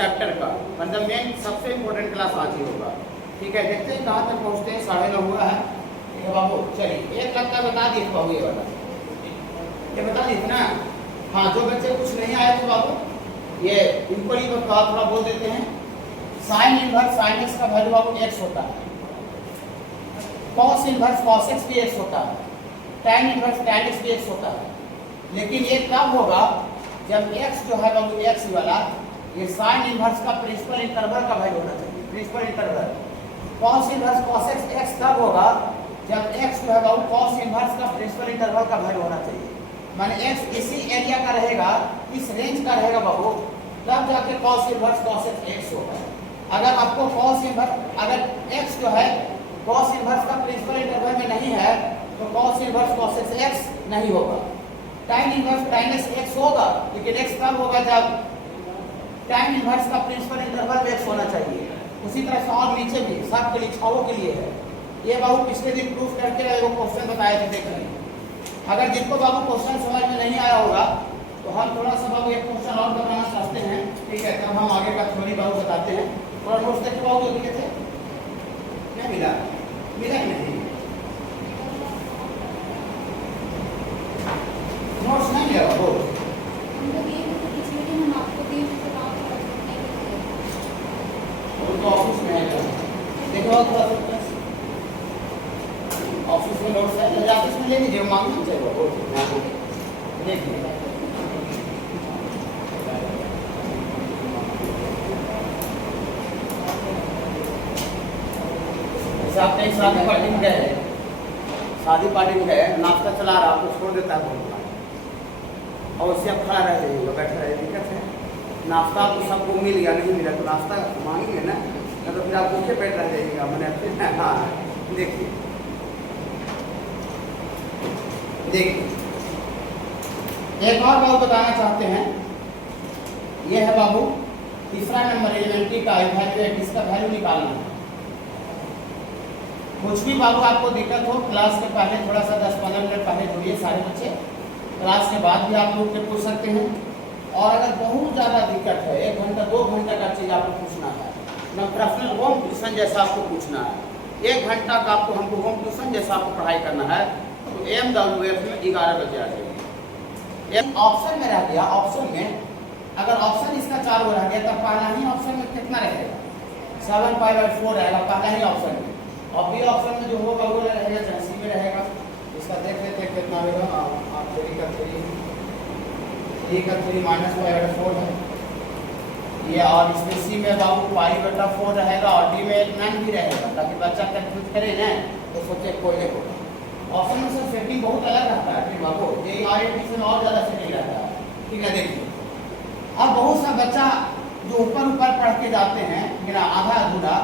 Chapter का, मतलब main सबसे इम्पोर्टेंट क्लास आज ही होगा। ठीक है, देखते हैं कहाँ तक पहुँचते हैं। 9:30 हुआ है। ठीक है बाबू, चलिए एक लगता बता दिए बाबू, ये वाला ये बता दिए ना। हाँ, जो बच्चे कुछ नहीं आए थे बाबू, ये इनको ही थोड़ा बोल देते हैं। साइन इनवर्स साइन एक्स का वैल्यू बाबू x होता है, कॉस इनवर्स कॉस एक्स भी x होता है, टैन इनवर्स टैन एक्स भी x होता है। लेकिन ये कब होगा, जब x जो है बाबू x वाला, ये साइन इनवर्स का प्रिंसिपल इंटरवल का वैल्यू होना चाहिए, principal interval. Cos inverse cos X x तब होगा जब x जो है बाबू कॉस इनवर्स का प्रिंसिपल इंटरवल का वैल्यू होना चाहिए। माने x इसी एरिया का रहेगा, इस रेंज का रहेगा बाबू, तब जाके cos inverse cos X x होगा। अगर आपको कॉस इनवर्स, अगर x जो है कॉस इनवर्स का प्रिंसिपल इंटरवल में नहीं है तो cos inverse cos X x नहीं होगा। tan inverse tan x x होगा, लेकिन x कब होगा, जब tan इनवर्स का प्रिंसिपल इंटरवल में x होना चाहिए। उसी तरह से और नीचे भी सब के इच्छाओं के लिए है। ये बाबू पिछले दिन प्रूफ करके वो क्वेश्चन बताए थे, देख लें। अगर जिनको बाबू क्वेश्चन समझ में नहीं आया होगा तो हम थोड़ा सा बाबू एक क्वेश्चन और बनाना चाहते हैं। ठीक है, तब हम आगे का थ्योरी बाबू बताते हैं। थोड़ा नोट्स देखे बाबू, जो लिखे थे क्या मिला, मिला कि नहीं? नोट्स नहीं मिला बाबू? तो ऑफिस में है, देखो ऑफिस में नोट्स है, ऑफिस में ले लीजिए, मांगना चाहिए। देखिए आप कहीं शादी पार्टी में गए, शादी पार्टी में गए, नाश्ता चला रहा, आपको छोड़ देता है और उससे आप खड़ा रह जाइएगा, बैठा रहे, दिक्कत है। नाश्ता आपको सबको मिल गया, नहीं मिला तो नाश्ता मांगेंगे ना, तो फिर आप भूखे पेट रह जाइएगा। मैंने फिर हाँ देखिए देखिए एक और बाबू बताना चाहते हैं। ये है बाबू तीसरा नंबर एलिमेंट्री का वैल्यू, इसका वैल्यू निकालना है। कुछ भी बाबू आपको दिक्कत हो, क्लास के पहले थोड़ा सा 10-15 मिनट पहले जुड़िए सारे बच्चे, क्लास के बाद भी आप लोग के पूछ सकते हैं। और अगर बहुत ज़्यादा दिक्कत है, 1 घंटा 2 घंटा का चीज़ आपको पूछना है, ना पर्सनल होम ट्यूशन जैसा आपको पूछना है, 1 घंटा का आपको हमको होम ट्यूशन जैसा आपको पढ़ाई करना है, तो MWF में 11 बजे आ जाइए। ऑप्शन में रह गया, ऑप्शन में अगर ऑप्शन इसका 4 हो रह गया तो पहला ही ऑप्शन में कितना रहेगा, 7π/4 रहेगा पहला ही ऑप्शन में। और बी ऑप्शन में जो होगा वो रहेगा, चाहे सी में रहेगा। इसका देख लेते हैं कितना होगा। आप 3 का 3 -π/4 है ये, और इसमें सी में बाबू π/4 रहेगा और डी में नन भी रहेगा, ताकि बच्चा कंफ्यूज करे ना तो सोचे कोई नहीं होगा। ऑप्शन में सर सेटिंग बहुत अलग रहता है फिर बाबू, ये IIT में और ज़्यादा सेटिंग रहता है। ठीक है, देखिए अब बहुत सा बच्चा जो ऊपर पढ़ के जाते हैं मेरा आधा अधूरा,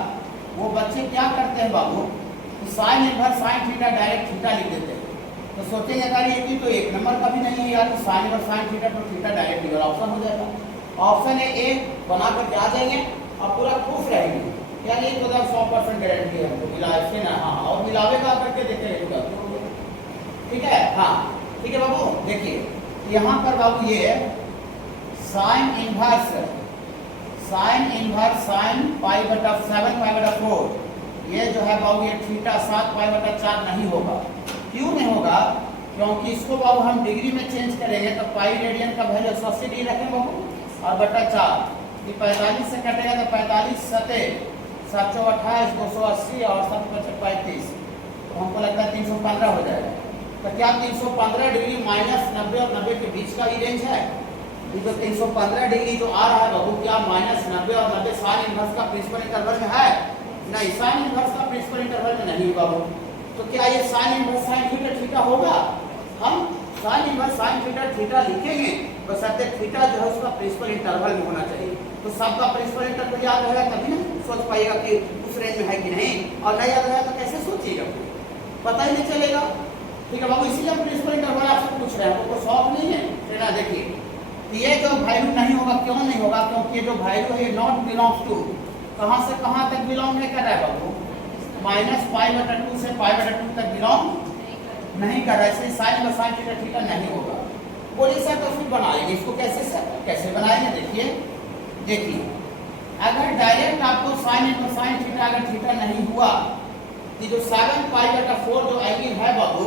वो बच्चे क्या करते हैं बाबू, sine inverse sine theta direct theta लिख देते हैं। तो सोचेंगे यार ये तो 1 नंबर का भी नहीं है यार, साइन इनवर्स साइन थीटा तो थीटा डायरेक्ट लिखा ऑप्शन हो जाएगा। ऑप्शन है ए बना कर आ जाएंगे और पूरा प्रूफ रहेंगे यार, ये तो 100% गारंटी है हमको मिला इससे ना। हाँ, और मिलावेगा करके देखेंगे। ठीक है, हाँ ठीक है बाबू। देखिए यहाँ पर बाबू ये साइन इनवर्स साइन π/7π/4, ये जो है बाबू ये थीटा 7π/4 नहीं होगा। क्यों नहीं होगा, क्योंकि इसको बाबू हम डिग्री में चेंज करेंगे तो पाई रेडियन का वैल्यू 180 डिग्री रखेंगे बाबू, और बटा 4 ये 45 से कटेगा तो 45 7 728 280 और 7 35, तो हमको लगता है 315 हो जाएगा। तो क्या 315 डिग्री -90 और 90 के बीच का ही रेंज है? ये तो 315 डिग्री जो आ रहा है बाबू, क्या -90 और 90 साइन इनवर्स का प्रिंसिपल इंटरवल में है? नहीं, साइन इनवर्स का प्रिंसिपल इंटरवल में नहीं बाबू। तो क्या ये sine inverse sine theta theta होगा? हम sign inverse sine theta theta लिखेंगे, बस थीटा जो है उसका प्रिंसिपल इंटरवल में होना चाहिए। तो सबका प्रिंसिपल इंटरवल याद रहेगा तभी ना सोच पाएगा कि उस रेंज में है कि नहीं, और नहीं याद रहेगा तो कैसे सोचिएगा, पता ही नहीं चलेगा। ठीक है बाबू, इसीलिए हम प्रिंसिपल इंटरवल आपसे पूछ रहे हैं, आपको शौक नहीं है ना। देखिए ये जो वैल्यू नहीं होगा, क्यों नहीं होगा, क्योंकि ये जो वैल्यू है नॉट बिलोंग्स टू, कहाँ से कहाँ तक बिलोंग नहीं कर रहा है बाबू, -π/2 से π/2 तक बिलोंग नहीं कर रहा है। साइन साइन थीटा थीटा नहीं होगा। बोलिए सर तो फिर बनाएंगे इसको कैसे, सर कैसे बनाएंगे? देखिए अगर डायरेक्ट आपको साइन इनवर्स साइन थीटा अगर थीटा नहीं हुआ कि जो 7π/4 जो एंगल है बाबू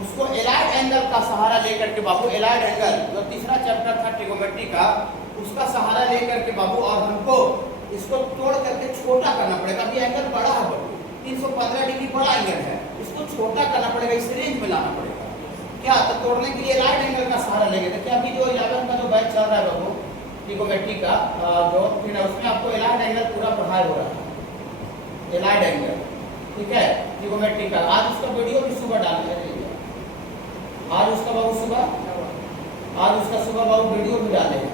उसको एलाइड एंगल का सहारा लेकर के बाबू एलाइड एंगल जो तीसरा चैप्टर था ट्रिगोनोमेट्री का उसका सहारा लेकर के बाबू और हमको इसको तोड़ करके छोटा करना पड़ेगा। अभी एंगल बड़ा है बाबू 315 डिग्री बड़ा एंगल है, इसको छोटा करना पड़ेगा, इस रेंज में लाना पड़ेगा। क्या तो तोड़ने के लिए एलाइड एंगल का सहारा लेंगे। देखिए अभी जो 11 का जो बैच चल रहा है बाबू ट्रिगोनोमेट्री का जो फिर उसमें आपको एलाइड एंगल पूरा पढ़ाया हो रहा है, एलाइड एंगल, ठीक है, ट्रिगोनोमेट्री का। आज उसका वीडियो भी सुबह डालने हैं, आज उसका बाबू सुबह आज उसका सुबह बाबू वीडियो भी डाले हैं।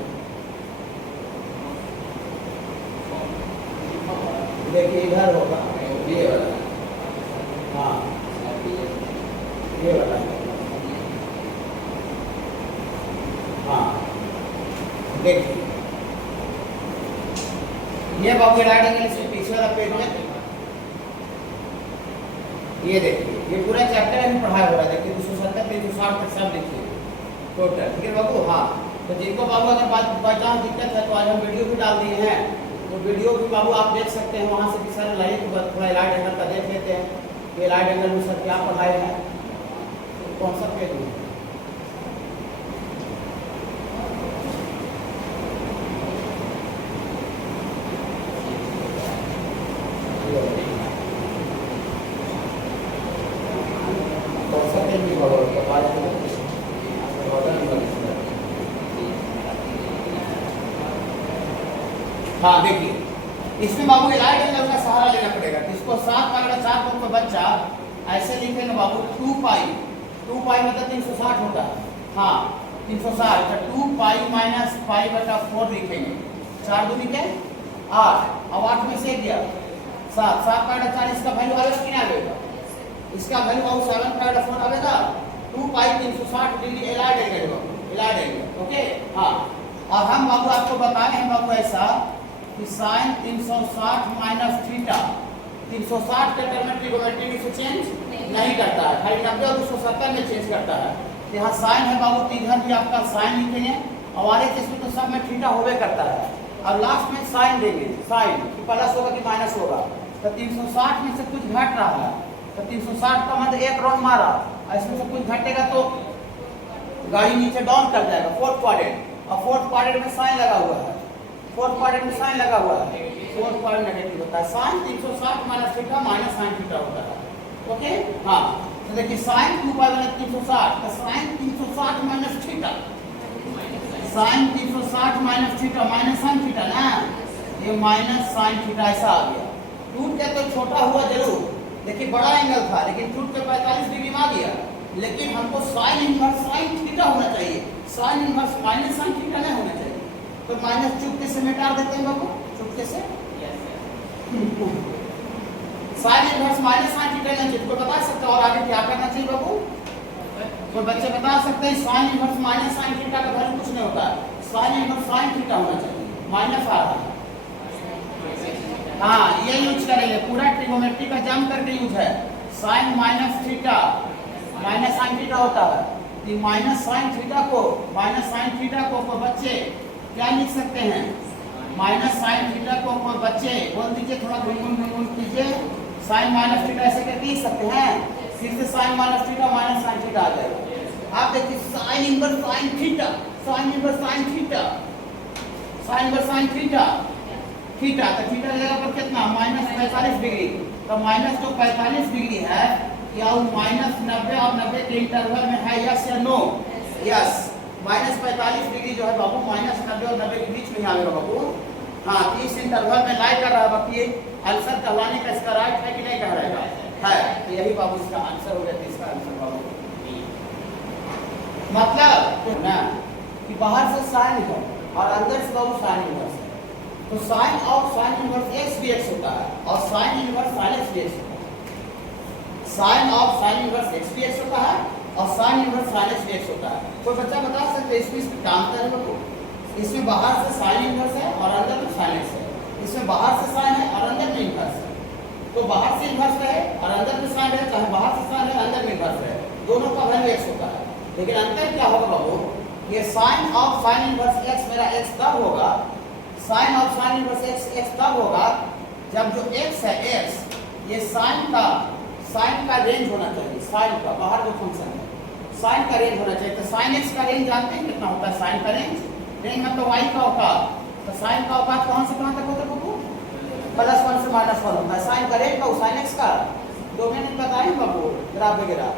देखिए इधर होगा ये वाला, हाँ ये वाला, हाँ देखिए ये बाबू एलाइड एंगल से पीछे वाला पेज में ये देखिए ये पूरा चैप्टर में पढ़ाया हो रहा है। देखिए 270 पे 260 तक सब देखिए टोटल, ठीक है बाबू। हाँ तो जिनको बाबू अगर बाई चांस दिक्कत है तो आज हम वीडियो भी डाल दिए हैं, तो वीडियो भी बाबू आप देख सकते हैं, वहाँ से भी सर लाइए तो थोड़ा एलाइड एंगल का देख लेते हैं। ये एलाइड एंगल में सर क्या पढ़ाए हैं, कौन सा पेज में हाँ देखिए इसमें बाबू एलाइड एंगल का सहारा लेना पड़ेगा। इसको 7π/4 को बच्चा ऐसे लिखेंगे बाबू 2π मतलब 360 होता है, हाँ 360 तो 2π - π/4 लिखेंगे, 4 दूनी के 8, अब 8 में से गया 7, 7π/4 इसका वैल्यू आएगा कि नहीं आएगा, इसका वैल्यू बाबू 7π/4 आएगा। 2π 360 degree allied angle, allied angle, okay. हाँ और हम बाबू आपको बताए हैं बाबू ऐसा कि साइन 360 माइनस थीटा 360 के टर्म में ट्रिगोनोमेट्री में चेंज नहीं करता है, खाली 90 और 270 में चेंज करता है। यहाँ साइन है बाबू तो इधर भी आपका साइन लिखेंगे और आगे किस्म तो सब में थीटा होवे करता है और लास्ट में साइन देंगे, साइन कि प्लस होगा कि माइनस होगा। तो 360 में से कुछ घट रहा है तो 360 का मतलब एक राउंड मारा, इसमें से कुछ घटेगा तो गाड़ी नीचे डाउन कर जाएगा, फोर्थ क्वाड्रेंट, और फोर्थ क्वाड्रेंट में साइन लगा हुआ है, फोर्थ क्वाड्रेंट में साइन लगा हुआ है, फोर्थ क्वाड्रेंट नेगेटिव होता है। Sine 360 minus theta minus sine theta होता है, ओके। हाँ तो देखिए साइन 2π - 360 तो sine 360 minus theta, sine 360 minus theta minus sine theta ना, ये माइनस साइन थीटा ऐसा आ गया। टूट के तो छोटा हुआ जरूर, देखिए बड़ा एंगल था लेकिन टूट के 45 डिग्री में आ गया, लेकिन हमको साइन इनवर्स साइन थीटा होना चाहिए, sine inverse minus sine theta नहीं होना चाहिए। तो माइनस चुपके से मिटा देते हैं बाबू, चुपके से sine inverse minus sine theta नहीं चाहिए, कोई बता सकता है और आगे क्या करना चाहिए बाबू, कोई बच्चे बता सकते हैं sine inverse minus sine theta का वैल्यू कुछ नहीं होता है, साइन इनवर्स साइन थीटा होना चाहिए, माइनस आ रहा है। हाँ ये यूज करेंगे, पूरा ट्रिगोनोमेट्री का जम करके यूज है, sine minus theta minus sine theta होता है, तो माइनस साइन थीटा को कोई बच्चे क्या लिख सकते हैं, माइनस साइन थीटा को कोई बच्चे बोल दीजिए, थोड़ा गुनगुन कीजिए, साइन माइनस थीटा ऐसे करके लिख सकते हैं, फिर से sine minus theta minus sine theta आ जाएगा। आप देखिए sine inverse sine theta, sine inverse sine theta, sine inverse sine theta, theta तो थीटा लगेगा पर कितना माइनस 45 डिग्री, तो माइनस जो 45 डिग्री है या वो माइनस 90 और 90 के इंटरवल में है, यस या नो, यस माइनस 45 डिग्री जो है बाबू माइनस 90 और 90 के बीच में आएगा बाबू। हाँ इस इंटरवल में लाई कर रहा है बाकी आंसर कहलाने का इसका राइट है कि नहीं कह रहेगा है, तो यही बाबू इसका आंसर हो गया, इसका आंसर बाबू मतलब ना कि बाहर से साइन है और अंदर से बाबू साइन इनवर्स है, तो sine of sine inverse x dx होता है और sine inverse sin x dx होता है, sine of sine inverse x dx होता है और sine inverse sin x dx होता है। कोई बच्चा बता सकते हैं इसमें क्या अंतर है बाबू, इसमें बाहर से साइन इनवर्स है और अंदर में sin x है, इसमें बाहर से साइन है और अंदर में इनवर्स है, तो बाहर से इनवर्स रहे और अंदर में साइन है, चाहे बाहर से साइन है अंदर में इनवर्स है, दोनों का वैल्यू x होता है। लेकिन अंतर क्या होगा बाबू, ये sine of sine inverse x मेरा x कब होगा, sine of sine inverse x x तब होगा जब जो x है x ये साइन का रेंज होना चाहिए, साइन का बाहर जो फंक्शन है साइन का रेंज होना चाहिए। तो साइन x का रेंज जानते हैं कितना होता है? साइन का रेंज मतलब y का औकात। तो साइन का औकात कहां से कहां तक होता है बाबू? +1 से -1 होता है। साइन का रेंज का साइन x का डोमेन बताएं बाबू ग्राफ वगैरह।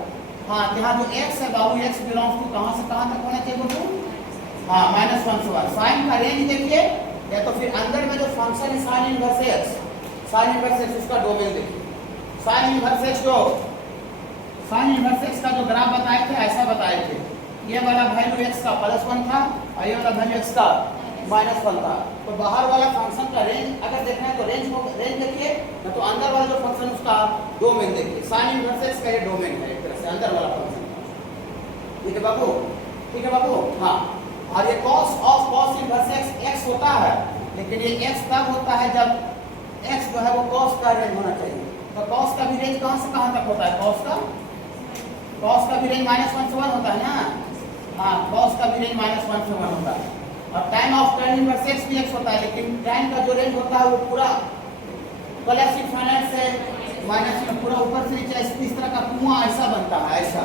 हाँ, यहाँ जो x है बाबू x बिलोंग्स टू कहां से कहां तक होना चाहिए बाबू? हाँ, -1 से 1। साइन का रेंज देखिए, या तो फिर अंदर में जो फंक्शन है साइन इनवर्स x उसका डोमेन देखिए। साइन इनवर्स x का जो ग्राफ बताए थे ऐसा बताए थे, ये वाला वैल्यू x का +1 था और ये वाला वैल्यू x का -1 था। तो बाहर वाला फंक्शन का रेंज अगर देखना है तो रेंज देखिए, ना तो अंदर वाला जो फंक्शन उसका डोमेन देखिए। साइन इनवर्स x का ये डोमेन है एक तरह से अंदर वाला फंक्शन। ठीक है बाबू, ठीक है बाबू। हाँ, और ये cos इनवर्स x होता है, लेकिन ये x तब होता है जब x जो है वो cos का रेंज होना चाहिए। तो cos का भी रेंज कहां से कहां तक होता है? cos का भी रेंज -1 से 1 होता है ना। हाँ, cos का भी रेंज -1 से 1 होता है। और tan of tan inverse x भी x होता है, लेकिन tan का जो रेंज होता है वो पूरा प्लस इनफाइनाइट से माइनस में पूरा ऊपर से नीचे इस तरह का कुआं ऐसा बनता है, ऐसा।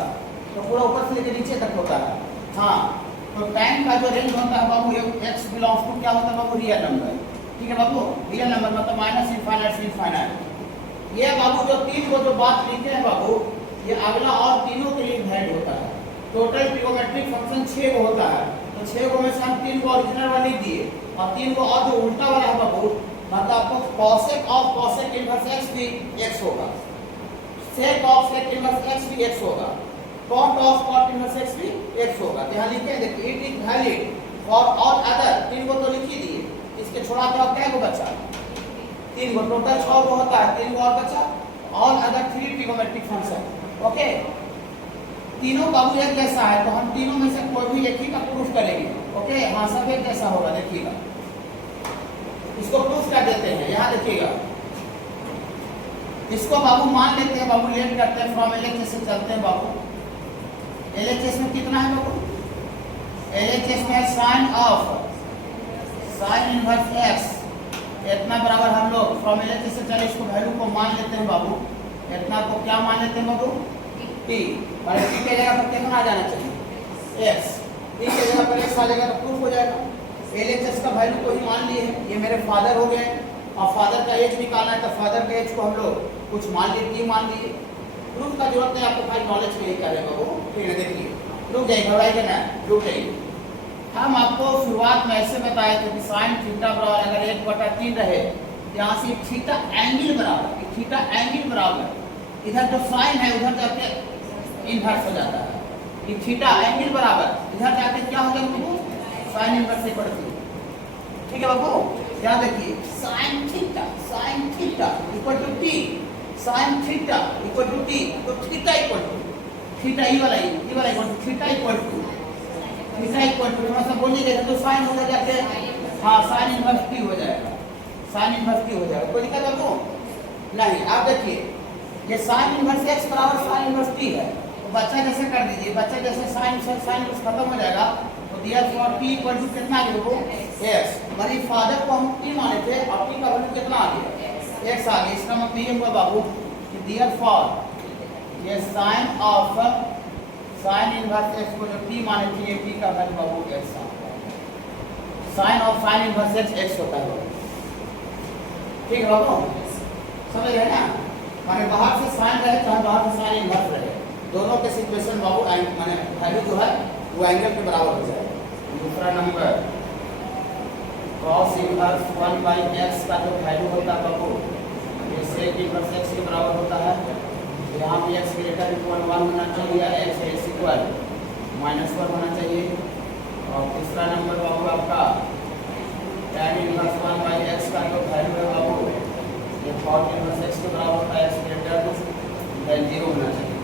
तो पूरा ऊपर से लेकर नीचे तक होता है। हाँ, तो tan का जो रेंज होता है बाबू ये x बिलोंग्स टू क्या होता है बाबू? Real number. ठीक है बाबू, रियल नंबर मतलब -इनफाइनाइट से इनफाइनाइट। ये बाबू जो तीन को जो बात लिखे हैं बाबू, ये अगला और तीनों के लिए वैलिड होता है। टोटल ट्रिगोमेट्रिक फंक्शन 6 को होता है, तो 6 को में से हम 3 को ओरिजिनल वाले दिए और 3 को और जो उल्टा वाला है बाबू, मतलब आपको cosec इनवर्स x भी x होगा, sec of sec inverse x भी x होगा, cot of cot inverse x भी x होगा। तो यहाँ लिखे देखिए it is valid for all other. 3 को तो लिख ही दिए, इसके छोड़ा के अब क्या को बचा? 3 को, टोटल 6 को होता है, 3 को और बचा all other 3 trigonometric function. Okay, तीनों बाबू एक जैसा है, तो हम तीनों में से कोई भी एक ही का प्रूफ करेंगे। ओके, हाँ सब एक जैसा होगा। देखिएगा, इसको प्रूफ कर देते हैं। यहाँ देखिएगा, इसको बाबू मान लेते हैं बाबू, लेट करते हैं, फ्रॉम LHS से चलते हैं बाबू। LHS में कितना है बाबू? LHS में साइन इनवर्स x इतना बराबर हम लोग फ्रॉम LHS से चले इसको वैल्यू को मान लेते हैं बाबू। इतना को क्या मान लेते हैं बाबू? t। और t के जगह पर कितना आ जाना चाहिए? x। t के जगह पर x आ जाएगा तो प्रूफ हो जाएगा। LHS का वैल्यू को ही मान लिए हैं, ये मेरे फादर हो गए और फादर का एज निकालना है, तो फादर के एज को हम लोग कुछ मान लिए, t मान लिए। प्रूफ का जरूरत नहीं, आपको खाली नॉलेज के लिए क्या है बाबू। ठीक है, देखिए रुक जाइए, घबराइए ना, रुक जाइए। हम आपको शुरुआत में ऐसे बताए थे कि साइन थीटा बराबर अगर 1/3 रहे, यहाँ से थीटा एंगल बराबर, इधर जो साइन है उधर जाके इनवर्स हो जाता है। ये थीटा एंगल बराबर इधर जाके क्या हो जाएगा? साइन इनवर्स से पड़ती है। ठीक है बाबू, यहाँ देखिए sine theta equal to T, sine theta equal to T, तो theta equal to theta E वाला equal to theta equal to थोड़ा सा बोलिएगा तो साइन हो जाके, हाँ साइन इनवर्स टी हो जाएगा, साइन इनवर्स टी हो जाएगा। कोई दिक्कत आपको नहीं? आप देखिए ये साइन इनवर्स x बराबर साइन इनवर्स t है, तो बच्चा जैसे कर दीजिए, बच्चा जैसे साइन इनवर्स खत्म हो जाएगा, तो देयरफॉर t इक्वल टू कितना आ गया वो? x। हमारी फादर को हम t माने थे और t का वैल्यू कितना आ गया? x आ गया। इसका मतलब ये हुआ बाबू कि देयरफॉर ये साइन इनवर्स x को जो t माने थे, ये t का वैल्यू बाबू x आ गया। Sine of sine inverse x होता है। ठीक है बाबू, समझ गए ना? माने बाहर से साइन रहे चाहे बाहर से साइन इनवर्स रहे, दोनों के सिचुएशन बाबू माने वैल्यू जो है वो एंगल के बराबर हो जाएगा। दूसरा नंबर cos इनवर्स 1/x का जो वैल्यू होता है बाबू, ये sec इनवर्स x के बराबर होता है। यहाँ भी x ग्रेटर इक्वल 1 होना चाहिए या x इक्वल -1 होना चाहिए। और तीसरा नंबर बाबू आपका tan इनवर्स 1/x का जो वैल्यू है बाबू, ये cot इनवर्स x के बराबर होता है, x ग्रेटर देन 0 होना चाहिए।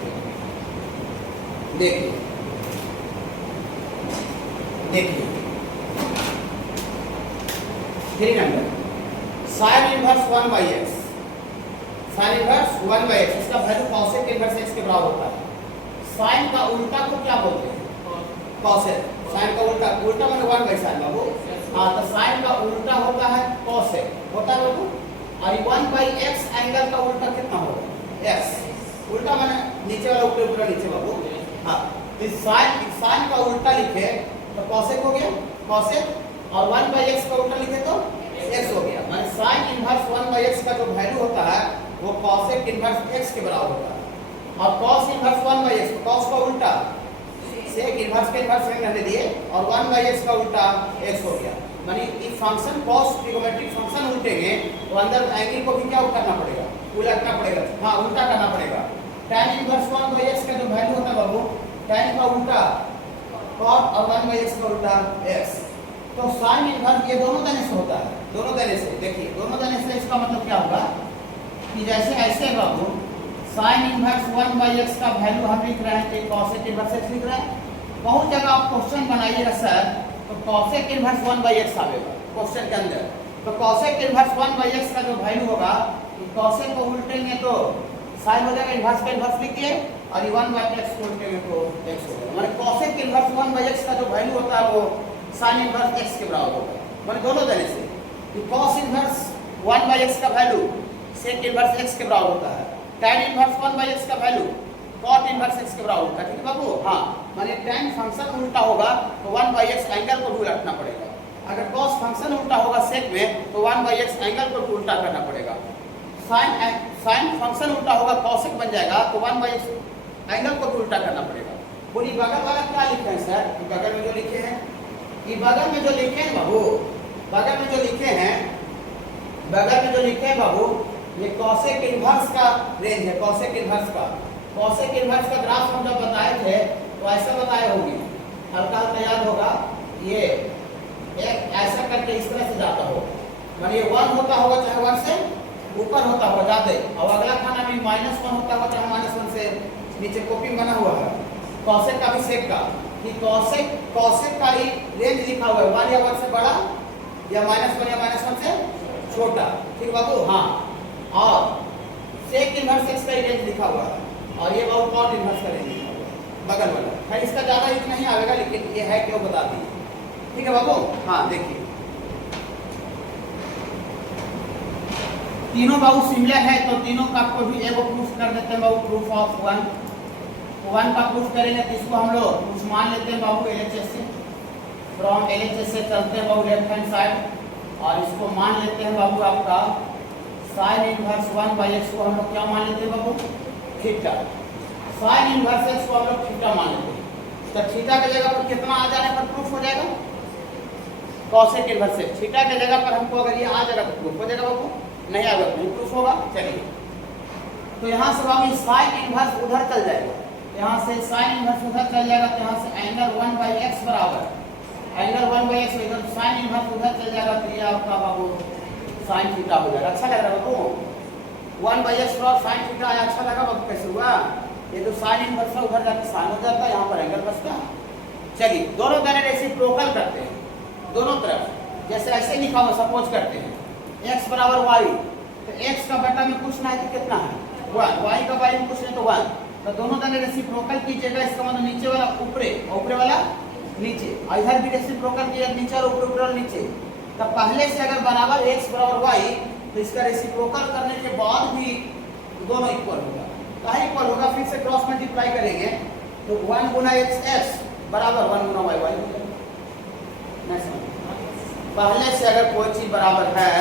देखिए 3 number sin inverse 1/x, sin inverse 1/x, इसका वैल्यू cosec इनवर्स x के बराबर होता है। sin का उल्टा को क्या बोलते हैं? cosec। साइन का उल्टा, उल्टा माने 1 बाई साइन बाबू। हाँ तो साइन का उल्टा होता है कोसेक, होता है बाबू। और 1 बाई एक्स एंगल का उल्टा कितना होगा? एक्स। उल्टा माने नीचे वाला ऊपर, ऊपर नीचे बाबू। हाँ तो साइन का उल्टा लिखे तो कोसेक हो गया, कोसेक। और 1 बाई एक्स का उल्टा लिखे तो एक्स हो गया। माने साइन इनवर्स 1 बाई एक्स का जो वैल्यू होता है वो कोसेक इनवर्स एक्स के बराबर होता है। और cos inverse 1 by x, cos का उल्टा सेक इनवर्स के इनवर्स रहने दिए और 1 बाई एक्स का उल्टा x हो गया। माने ये फंक्शन cos ट्रिगोनोमेट्रिक फंक्शन उल्टेंगे तो अंदर एंगल को भी क्या करना पड़ेगा? उलटना पड़ेगा। हाँ उल्टा करना पड़ेगा। tan इनवर्स 1 बाई एक्स का जो वैल्यू होता है बाबू, tan का उल्टा cos और 1 बाई एक्स का उल्टा x। तो sin इनवर्स ये दोनों देने से होता है, दोनों देने से। देखिए दोनों देने से इसका मतलब क्या होगा कि जैसे ऐसे बाबू साइन इनवर्स 1 बाई एक्स का वैल्यू हम लिख रहे हैं, कॉसेक इनवर्स एक्स लिख रहे हैं। बहुत जगह आप क्वेश्चन बनाइएगा सर तो कॉसेक इनवर्स 1 बाई एक्स आएगा क्वेश्चन के अंदर। तो कॉसेक इनवर्स 1 बाई एक्स का जो वैल्यू होगा, कॉसेक को उल्टेंगे तो साइन हो जाएगा, इनवर्स का इनवर्स लिख दिए, और 1 बाई एक्स को उल्टेंगे तो एक्स हो जाएगा। माने कॉसेक इनवर्स 1 बाई एक्स का जो वैल्यू होता है वो साइन इनवर्स एक्स के बराबर होगा। माने दोनों देने से कॉस इनवर्स 1 बाई एक्स का वैल्यू सेक इनवर्स एक्स के बराबर होता है। tan इनवर्स 1 बाई एक्स का वैल्यू cot इनवर्स x के बराबर होगा। ठीक है बाबू। हाँ माने tan फंक्शन उल्टा होगा तो 1 बाई एक्स एंगल को भी उलटना पड़ेगा। अगर cos फंक्शन उल्टा होगा सेक में तो 1 बाई एक्स एंगल को भी उल्टा करना पड़ेगा। sin फंक्शन उल्टा होगा cosec बन जाएगा तो 1 बाई एक्स एंगल को भी उल्टा करना पड़ेगा। बोली बगल वाला क्या लिखे हैं सर? बगल में जो लिखे हैं, ये बगल में जो लिखे हैं बाबू, बगल में जो लिखे हैं, बगल में जो लिखे हैं बाबू, ये कॉसेक इनवर्स का रेंज है। कॉसेक इनवर्स का, कॉसेक इनवर्स का ग्राफ हम जब बताए थे तो ऐसा बताए होंगे, हल्का हल्का याद होगा। ये एक ऐसा करके इस तरह से जाता हो, माने ये 1 होता होगा चाहे 1 से ऊपर होता होगा जाते, और अगला खाना में -1 होता होगा चाहे -1 से नीचे कॉपी बना हुआ है कॉसेक का भी सेक का, कि कॉसेक का ही रेंज लिखा हुआ है 1 या 1 से बड़ा या -1 या -1 से छोटा। ठीक बाबू। हाँ और सेक इनवर्स एक्स का रेंज लिखा हुआ है, और ये बहुत कॉट इनवर्स का रेंज लिखा हुआ है बगल वाला है। इसका ज़्यादा यूज नहीं आएगा लेकिन ये है क्यों बता दी। ठीक है बाबू। हाँ देखिए तीनों बाबू सिमिलर है तो तीनों का आपको भी एगो प्रूफ कर देते हैं बाबू। प्रूफ ऑफ 1 का प्रूफ करेंगे तो इसको हम लोग कुछ मान लेते हैं बाबू LHS से, फ्रॉम LHS से चलते हैं बाबू लेफ्ट हैंड साइड, और इसको मान लेते हैं बाबू आपका साइन इनवर्स 1 बाई एक्स को हम लोग क्या मान लेते हैं बाबू? थीटा। साइन इनवर्स एक्स को हम लोग थीटा मान लेते हैं। तो थीटा की जगह पर कितना आ जाने पर प्रूफ हो जाएगा? Cosec inverse x. थीटा की जगह पर हमको अगर ये आ जाएगा तो प्रूफ हो जाएगा बाबू, नहीं आएगा तो नहीं प्रूफ होगा। चलिए तो यहाँ से बाबू साइन इनवर्स उधर चल जाएगा, यहाँ से साइन इनवर्स उधर चल जाएगा तो यहाँ से एंगल 1 बाई एक्स बराबर, एंगल 1 बाई एक्स इधर साइन इनवर्स उधर चल जाएगा तो ये आपका बाबू साइन थीटा हो जाएगा। अच्छा लग रहा है बाबू? 1 बाई एक्स और साइन थीटा आया, अच्छा लगा बाबू? कैसे हुआ? ये तो साइन इनवर्स है उधर जाकर साइन हो जाता है, यहाँ पर एंगल बचता। चलिए दोनों तरह रेसिप्रोकल करते हैं, दोनों तरफ। जैसे ऐसे लिखा हुआ सपोज करते हैं x बराबर y, तो x का बटा में कुछ ना है तो कितना है 1, y का y में कुछ नहीं तो 1। तो दोनों तरह रेसिप्रोकल कीजिएगा, इसका मतलब नीचे वाला ऊपरे, ऊपरे वाला नीचे, और इधर भी रेसिप्रोकल किया नीचे और ऊपर ऊपर नीचे। तो पहले से अगर बराबर x बराबर y तो इसका रेसिप्रोकल करने के बाद भी दोनों इक्वल होगा। कहाँ इक्वल होगा? फिर से क्रॉस मल्टीप्लाई करेंगे तो 1 गुना x बराबर 1 गुना y हो जाएगा। नहीं समझ? पहले से अगर कोई चीज बराबर है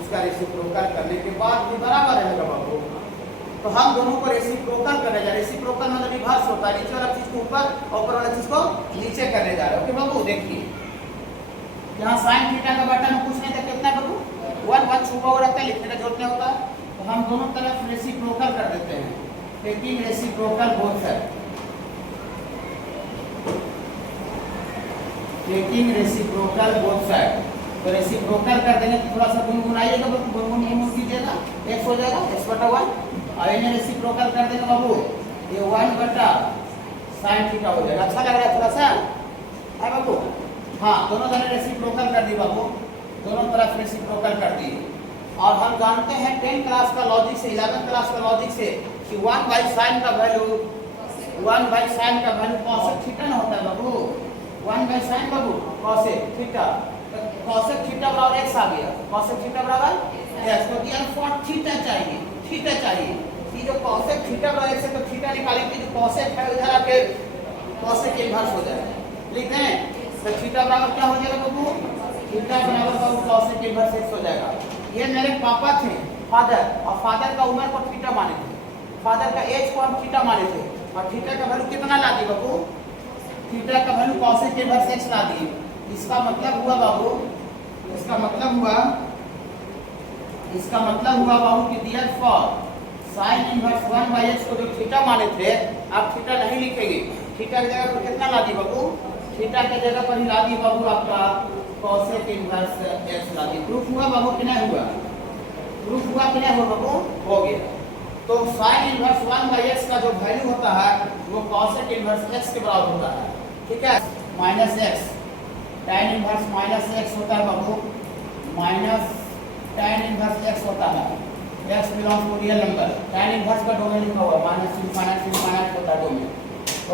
उसका रेसिप्रोकल करने के बाद भी बराबर रहेगा बाबू। तो हम दोनों को रेसिप्रोकल करने जा रहे हैं। रेसिप्रोकल मतलब रिवर्स होता है, नीचे वाला चीज को ऊपर और ऊपर वाला चीज को नीचे करने जा रहे हैं। ओके बाबू। देखिए यहाँ साइन थीटा का बटा में कुछ नहीं था, कितना बाबू 1 छुपा हुआ रहता है, लिखने का जरूरत नहीं होता। तो हम दोनों तरफ रेसिप्रोकल कर देते हैं, taking reciprocal both side, taking reciprocal both side. तो रेसिप्रोकल कर देंगे तो थोड़ा सा गुनगुनाइएगा, गुनगुन कीजिएगा, x हो जाएगा x बटा 1, और इन्हें रेसिप्रोकल कर देंगे बाबू, ये 1 बटा साइन थीटा हो जाएगा। अच्छा लग रहा है थोड़ा सा है बाबू? हाँ दोनों तरह रेसिप्रोकल कर दी बाबू, दोनों तरफ रेसिप्रोकल कर दी। और हम जानते हैं 10 क्लास का लॉजिक से, 11 क्लास का लॉजिक से कि 1 बाई साइन का वैल्यू, 1 बाई साइन का वैल्यू कॉसेक थीटा ना होता है बाबू। 1 by sine Babu cosec theta, cosec theta बराबर x आ गया, कॉसेक थीटा बराबर x, तो यार फॉर थीटा चाहिए, थीटा चाहिए, ये जो कॉसेक थीटा बराबर x है तो थीटा निकालेंगे, जो कॉसेक है उधर आके कॉसेक इनवर्स हो जाएगा, लिख दें, तो थीटा बराबर क्या हो जाएगा बाबू, थीटा बराबर बाबू कॉसेक इनवर्स x हो जाएगा। ये मेरे पापा थे फादर, और फादर का उम्र को थीटा माने थे, फादर का एज को हम थीटा माने थे, और थीटा का वैल्यू कितना ला दिए बाबू, थीटा का वैल्यू कॉसेक इनवर्स x ला दिए। इसका मतलब हुआ बाबू, इसका मतलब हुआ बाबू कि therefore sine inverse 1 by x को जो थीटा माने थे, आप थीटा नहीं लिखेंगे, थीटा की जगह पर कितना ला दिए बाबू, थीटा की जगह पर ही ला दिए बाबू आपका कॉसेक इनवर्स x ला दिए। प्रूफ हुआ बाबू कि नहीं हुआ, प्रूफ हुआ कि नहीं हुआ बाबू, हो गया। तो साइन इनवर्स 1 बाई x का जो वैल्यू होता है वो कॉसेक इनवर्स x के बराबर होता है, ठीक है, minus x, tan inverse minus x होता है बाबू, माइनस tan इनवर्स x होता है, x belongs to real number, tan inverse का डोमेन लिखा हुआ माइनस इनफाइनाइट होता है डोमेन,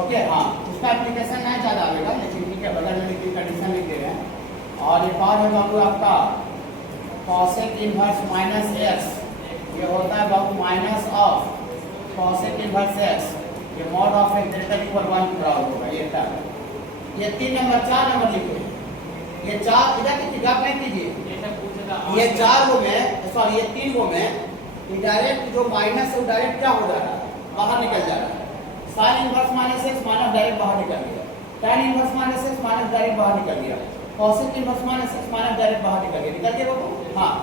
ओके। हाँ, उसका एप्लीकेशन नहीं ज़्यादा आएगा, लेकिन ठीक है, बगल में लिखी कंडीशन लिख दे रहे हैं। और एक और है बाबू आपका कॉसेक इनवर्स माइनस x, ये होता है बाबू minus of cosec inverse x, ये mod of x greater equal 1 के बराबर होगा, ये था। ये 3 नंबर 4 नंबर लिखे, ये 4 इधर की गप नहीं कीजिए, ये 4 रो में सॉरी ये 3 रो में डायरेक्ट जो माइनस है वो डायरेक्ट क्या हो जा रहा है, बाहर निकल जा रहा है। Sine inverse minus x minus direct बाहर निकल गया, tan inverse minus x minus direct बाहर निकल गया, cosec inverse minus x minus direct बाहर निकल गया बाबू। हाँ,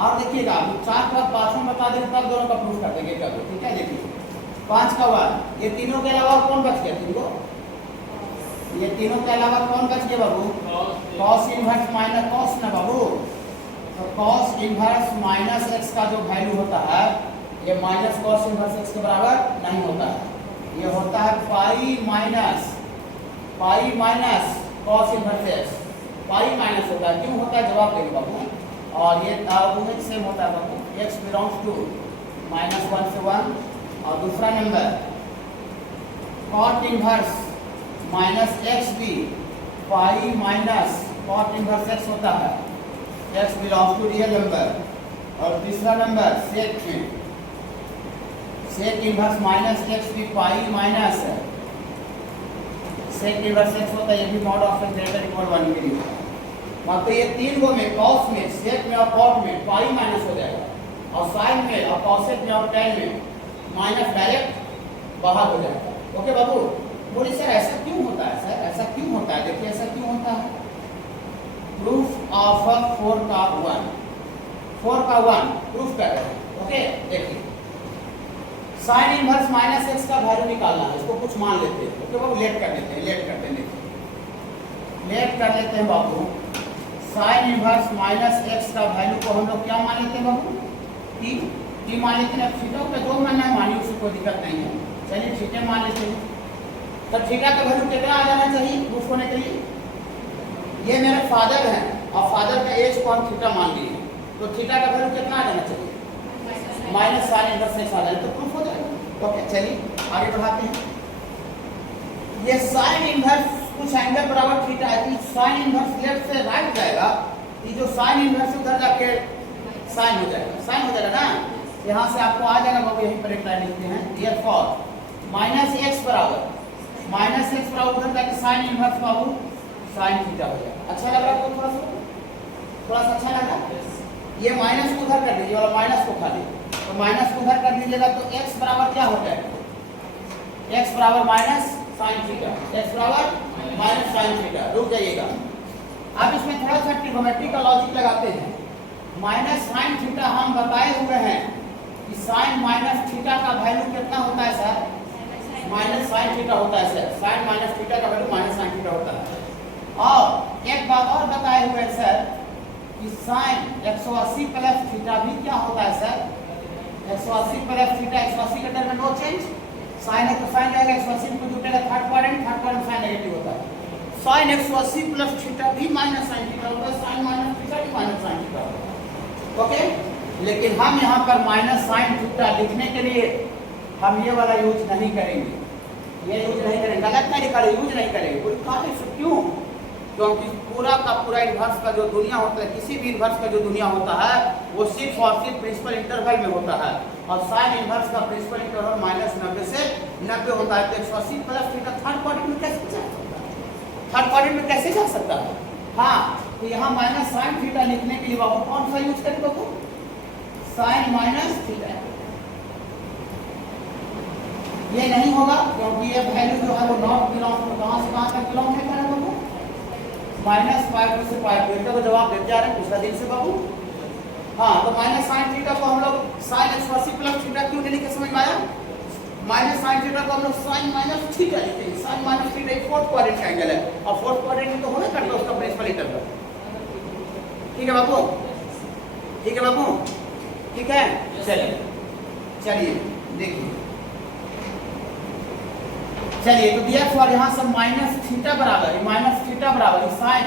और देखिएगा 4 का 5 में बता दें तब दोनों का प्रूफ कर देंगे कब, ठीक है। देखिए 5 का 1, ये तीनों के अलावा कौन बच गया, तीनों, ये तीनों के अलावा कौन बच गया बाबू, cos इनवर्स माइनस cos ना बाबू, तो cos इनवर्स माइनस x का जो वैल्यू होता है ये माइनस cos इनवर्स x के बराबर नहीं होता है, ये होता है pi minus cos inverse x, pi minus होता है, क्यों होता है जवाब देंगे बाबू। और ये आर्गुमेंट सेम होता है बाबू, x बिलोंग्स टू -1 से 1, और दूसरा number cot inverse minus x भी pi minus cot inverse x होता है, x belongs to real number. और तीसरा number sec inverse minus x भी pi minus sec inverse x होता है, ये भी mod of x greater equal 1 के लिए। मतलब ये 3 गो में cos में, सेक में और cot में पाई माइनस हो जाएगा, और साइन में और कॉसेक में और tan में माइनस डायरेक्ट बाहर हो जाएगा, ओके बाबू। बोलिए सर ऐसा क्यों होता है, सर ऐसा क्यों होता है, देखिए ऐसा क्यों होता है। प्रूफ ऑफ 4 का 1 प्रूफ कर रहे हैं, ओके। देखिए साइन इनवर्स माइनस x का वैल्यू निकालना है, इसको कुछ मान लेते हैं, ओके बाबू। लेट कर लेते हैं बाबू। साइन इनवर्स माइनस x का वैल्यू को हम लोग क्या मान लेते हैं बाबू, t मान लेते हैं। थीटा का जो मानना है मानिए, उससे कोई दिक्कत नहीं है, चलिए थीटा मान लेते हैं। तो थीटा का वैल्यू कितना आ जाना चाहिए प्रूफ होने के लिए, ये मेरे फादर हैं और फादर का एज को हम थीटा मान लिए, तो थीटा का वैल्यू कितना आ जाना चाहिए, माइनस साइन इनवर्स x आ जाए तो प्रूफ हो जाएगा, ओके। चलिए आगे बढ़ाते हैं। ये साइन इनवर्स कुछ एंगल बराबर थीटा है, तो साइन इनवर्स लेफ्ट से राइट जाएगा, ये जो साइन इनवर्स उधर जाके साइन हो जाएगा ना, यहाँ से आपको आ जाएगा बाबू, यहीं पर एक लाइन लिखते हैं, डियर फॉर माइनस x बराबर उधर जाके साइन इनवर्स बाबू साइन थीटा हो जाएगा। अच्छा लग रहा है आपको, थोड़ा सा अच्छा लग रहा है। ये माइनस को उधर कर दीजिए और माइनस को खा लीजिए, तो माइनस को उधर कर दीजिएगा तो x बराबर क्या हो जाएगा, x बराबर माइनस साइन थीटा, रुक जाइएगा। अब इसमें थोड़ा सा ट्रिग्नोमेट्री का लॉजिक लगाते हैं। माइनस साइन थीटा हम बताए हुए हैं कि साइन माइनस थीटा का वैल्यू कितना होता है सर, माइनस साइन थीटा होता है सर, साइन माइनस थीटा का वैल्यू माइनस साइन थीटा होता है। और एक बात और बताए हुए हैं सर कि साइन 180 प्लस थीटा भी क्या होता है सर, 180 प्लस थीटा, 180 के टर्म में नो चेंज, साइन है तो साइन रहेगा, 180 को जुटेगा थर्ड क्वाड्रेंट साइन नेगेटिव होता है। साइन 180 प्लस थीटा भी माइनस साइन थीटा होता है, साइन माइनस थीटा भी माइनस साइन थीटा होता है, ओके। लेकिन हम यहाँ पर माइनस साइन थीटा लिखने के लिए हम ये वाला यूज नहीं करेंगे, गलत नहीं निकाले, यूज नहीं करेंगे। क्यों, क्योंकि पूरा का पूरा इन्वर्स का जो दुनिया होता है, किसी भी इन्वर्स का जो दुनिया होता है वो सिर्फ और सिर्फ प्रिंसिपल इंटरवल में होता है। और साइन इन्वर्स का प्रिंसिपल इंटरवल -90 से 90 होता है। तो 180 प्लस थीटा थर्ड क्वाड्रेंट में कैसे जा सकता है? थर्ड क्वाड्रेंट में कैसे जा सकता है? हाँ, तो यहाँ माइनस साइन थीटा लिखने के लिए बाबू कौन सा यूज करें बाबू? Sign minus theta. ये नहीं होगा क्योंकि ये वैल्यू जो है वो नॉट बिलोंग टू, कहां से कहां तक बिलोंग है बाबू? -π2 से π2। इसका तो जवाब देते जा रहे हैं दूसरा दिन से बाबू। हाँ, तो माइनस साइन थीटा को हम लोग साइन 180 प्लस थीटा क्यों नहीं लिखे समझ में आया? माइनस साइन थीटा को हम लोग साइन माइनस थीटा लिखेंगे। साइन माइनस थीटा एक फोर्थ क्वाड्रेंट का एंगल है और फोर्थ क्वाड्रेंट में तो होना करता है उसका प्रिंसिपल इंटरवल। ठीक है बाबू? ठीक है बाबू? ठीक है, चलिए चलिए देखिए, चलिए तो दिया सवाल यहाँ से माइनस थीटा बराबर है, माइनस थीटा बराबर साइन,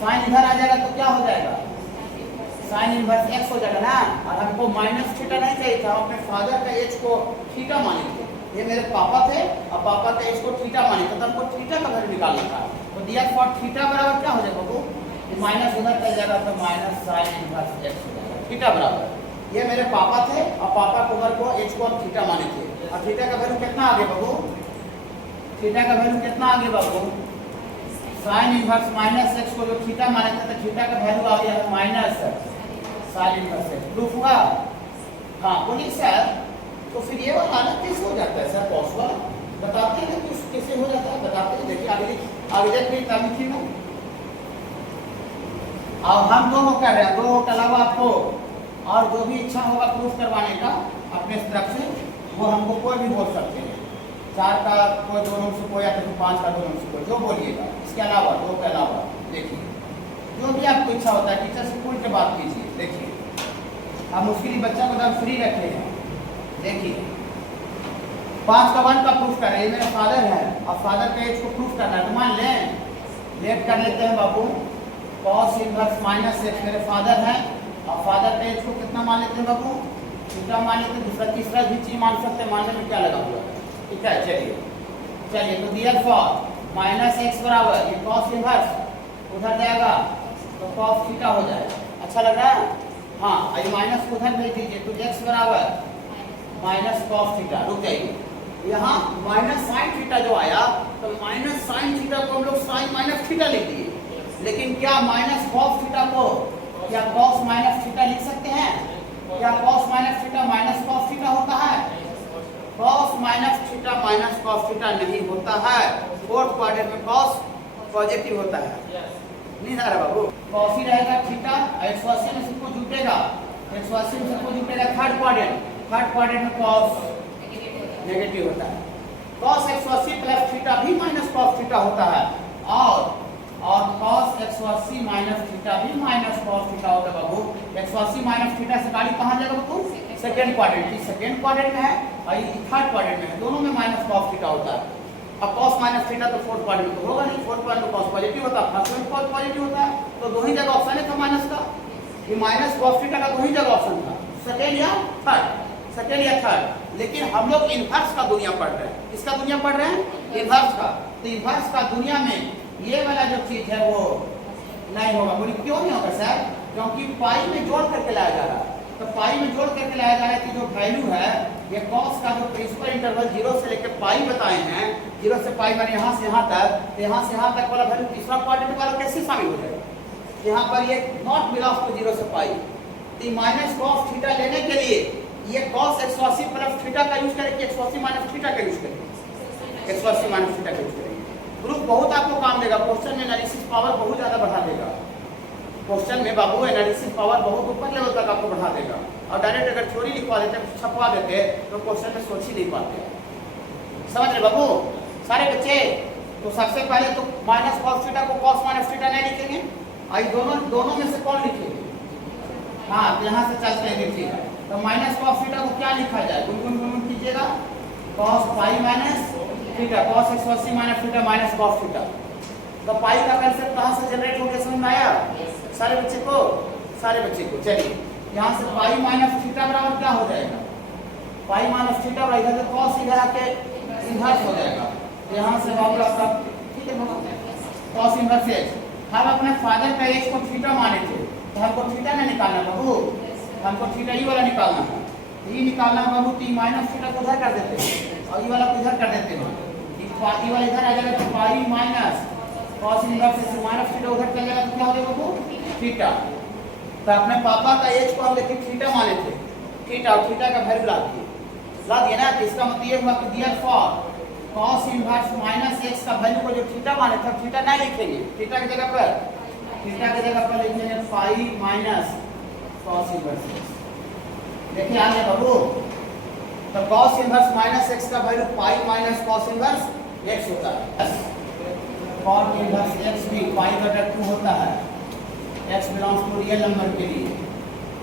साइन इधर आ जाएगा तो क्या हो जाएगा? साइन इनवर्स x हो जाएगा ना। और हमको माइनस थीटा नहीं चाहिए था, हम अपने फादर का एज को थीटा माने थे। ये मेरे पापा थे और पापा का एज को थीटा माने थे, तो हमको थीटा का वैल्यू निकालना था। तो दिया फॉर थीटा बराबर क्या हो जाएगा बाबू? माइनस उधर चल जाएगा तो माइनस साइन इनवर्स x हो जाएगा। थीटा बराबर, ये मेरे पापा थे और पापा को उधर को एज को हम थीटा माने थे। और थीटा का वैल्यू कितना आगे बाबू? थीटा का वैल्यू कितना आगे बाबू? साइन इनवर्स माइनस x को जो थीटा माने थे तो थीटा का वैल्यू आ गया है minus sign inverse x। Proof हुआ? हाँ बोलिए सर। तो फिर ये वाला अलग कैसे हो जाता है सर? पॉसिबल बताते हैं कि कैसे हो जाता है, बताते हैं। देखिए आगे देखिए तालिकी में। और हम दोनों कर रहे हैं, दो के अलावा आपको और जो भी इच्छा होगा प्रूफ करवाने का अपने तरफ से वो हमको कोई भी बोल सकते हैं। 4 का कोई दोनों से कोई, या तो 5 का दोनों से कोई, जो बोलिएगा। इसके अलावा, 2 के अलावा देखिए जो भी आपको इच्छा होता है टीचर से खुल के बात कीजिए। देखिए हम उसके लिए बच्चा को एकदम फ्री रखे हैं। देखिए 5 का 1 का प्रूफ कर रहे हैं, मेरे फादर है और फादर का एज को प्रूफ करना है। तो मान लें लेट कर लेते हैं बाबू, कॉस इनवर्स माइनस x मेरे फादर है और फादर का एज को कितना मान लेते हैं बाबू? थीटा मान लेते हैं। दूसरा तीसरा भी चीज मान सकते हैं, मानने में क्या लगा हुआ है? ठीक है, चलिए चलिए तो दियर फॉर माइनस x बराबर ये कॉस इनवर्स उधर जाएगा तो कॉस थीटा हो जाएगा। अच्छा लग रहा है? हाँ, ये माइनस को उधर भेज दीजिए तो x बराबर माइनस कॉस थीटा। रुक जाइए, यहाँ माइनस साइन थीटा जो आया तो माइनस साइन थीटा को हम लोग साइन माइनस थीटा लिख दिए। लेकिन क्या माइनस कॉस थीटा को क्या कॉस माइनस थीटा लिख सकते हैं? क्या cos minus theta minus cos theta होता है? Cos minus theta minus cos theta नहीं होता है। फोर्थ क्वाड्रेंट में कॉस पॉजिटिव होता है। नहीं आ रहा बाबू? कॉस ही रहेगा थीटा, 180 में सबको जुटेगा, 180 में सबको जुटेगा थर्ड क्वाड्रेंट में कॉस नेगेटिव होता है। कॉस 180 प्लस थीटा भी माइनस कॉस थीटा होता है और cos 180 माइनस थीटा भी माइनस cos थीटा होता है बाबू। 180 माइनस थीटा से गाड़ी कहाँ जाएगा बाबू? सेकेंड क्वाड्रेंट में है और ये थर्ड क्वाड्रेंट में है, दोनों में माइनस cos थीटा होता है। अब cos माइनस थीटा तो फोर्थ क्वाड्रेंट में तो होगा नहीं, फोर्थ क्वाड्रेंट में cos पॉजिटिव होता है, फर्स्ट में cos पॉजिटिव होता है। तो दो ही जगह ऑप्शन है था माइनस का, ये माइनस cos थीटा का दो ही जगह ऑप्शन था, सेकेंड या थर्ड। लेकिन हम लोग इनवर्स का दुनिया पढ़ रहे हैं। किसका दुनिया पढ़ रहे हैं? इनवर्स का। तो इनवर्स का दुनिया में ये वाला जो चीज है वो नहीं होगा। बोली क्यों नहीं होगा सर? क्योंकि पाई में जोड़ करके लाया जा रहा है। तो पाई में जोड़ करके लाया जा रहा है कि जो वैल्यू है ये कॉस का जो प्रिंसिपल इंटरवल 0 से लेकर पाई बताए हैं, 0 से पाई माने यहाँ से यहाँ तक, तो यहाँ से यहाँ तक वाला वैल्यू तीसरा क्वाड्रेंट वाला कैसे शामिल हो जाएगा? यहाँ पर ये नॉट बिलोंग्स टू 0 से पाई। तो माइनस कॉस थीटा लेने के लिए ये कॉस 180 प्लस थीटा का यूज करेंगे, 180 माइनस थीटा का यूज करेंगे, 180 माइनस थीटा का यूज करेंगे। प्रूफ बहुत आपको काम देगा, क्वेश्चन में एनालिसिस पावर बहुत ज्यादा बढ़ा देगा। क्वेश्चन में बाबू एनालिसिस पावर बहुत ऊपर लेवल तक आपको बढ़ा देगा। और डायरेक्ट अगर थ्योरी लिखवा देते छपवा देते तो क्वेश्चन में सोच ही नहीं पाते। समझ रहे बाबू सारे बच्चे? तो सबसे पहले तो माइनस कॉस थीटा को कॉस माइनस थीटा नहीं लिखेंगे, आई दोनों में से कौन लिखेंगे? हाँ, तो यहाँ से चलते हैं। देखिएगा तो माइनस कॉस थीटा को क्या लिखा जाए? गुनगुन कीजिएगा, cos pi minus theta, cos 180 minus theta minus cos theta. तो पाई का कंसेप्ट कहाँ से जनरेट हो गया, समझ में आया सारे बच्चे को? चलिए यहाँ से पाई माइनस थीटा बराबर क्या हो जाएगा? पाई माइनस थीटा बराबर इधर से कॉस इधर आके इनवर्स हो जाएगा। तो यहाँ से बाबू आपका ठीक है बाबू, cos इनवर्स x। हम अपने फादर का एज को थीटा माने थे, तो हमको थीटा ना निकालना बाबू, हमको थीटा ई वाला निकालना है। ई निकालना बाबू तो ई माइनस थीटा को उधर कर देते हैं और ई वाला को इधर कर देते हैं। ई वाला इधर आ जाएगा तो पाई माइनस cos इनवर्स से माइनस थीटा उधर चल जाएगा तो क्या हो जाएगा बाबू थीटा। तो अपने पापा का एज को हम लेके थीटा माने थे, थीटा और थीटा का वैल्यू ला दिए ना। तो इसका मतलब ये हुआ कि therefore cos inverse minus x का वैल्यू को जो थीटा माने थे, थीटा नहीं लिखेंगे, थीटा की जगह पर लिखेंगे pi minus cos inverse x। देखिए आगे बाबू, तो cos इनवर्स माइनस x का value pi minus cos inverse x होता है। cot इनवर्स x भी पाई बटा 2 होता है, x बिलोंग्स टू रियल नंबर के लिए।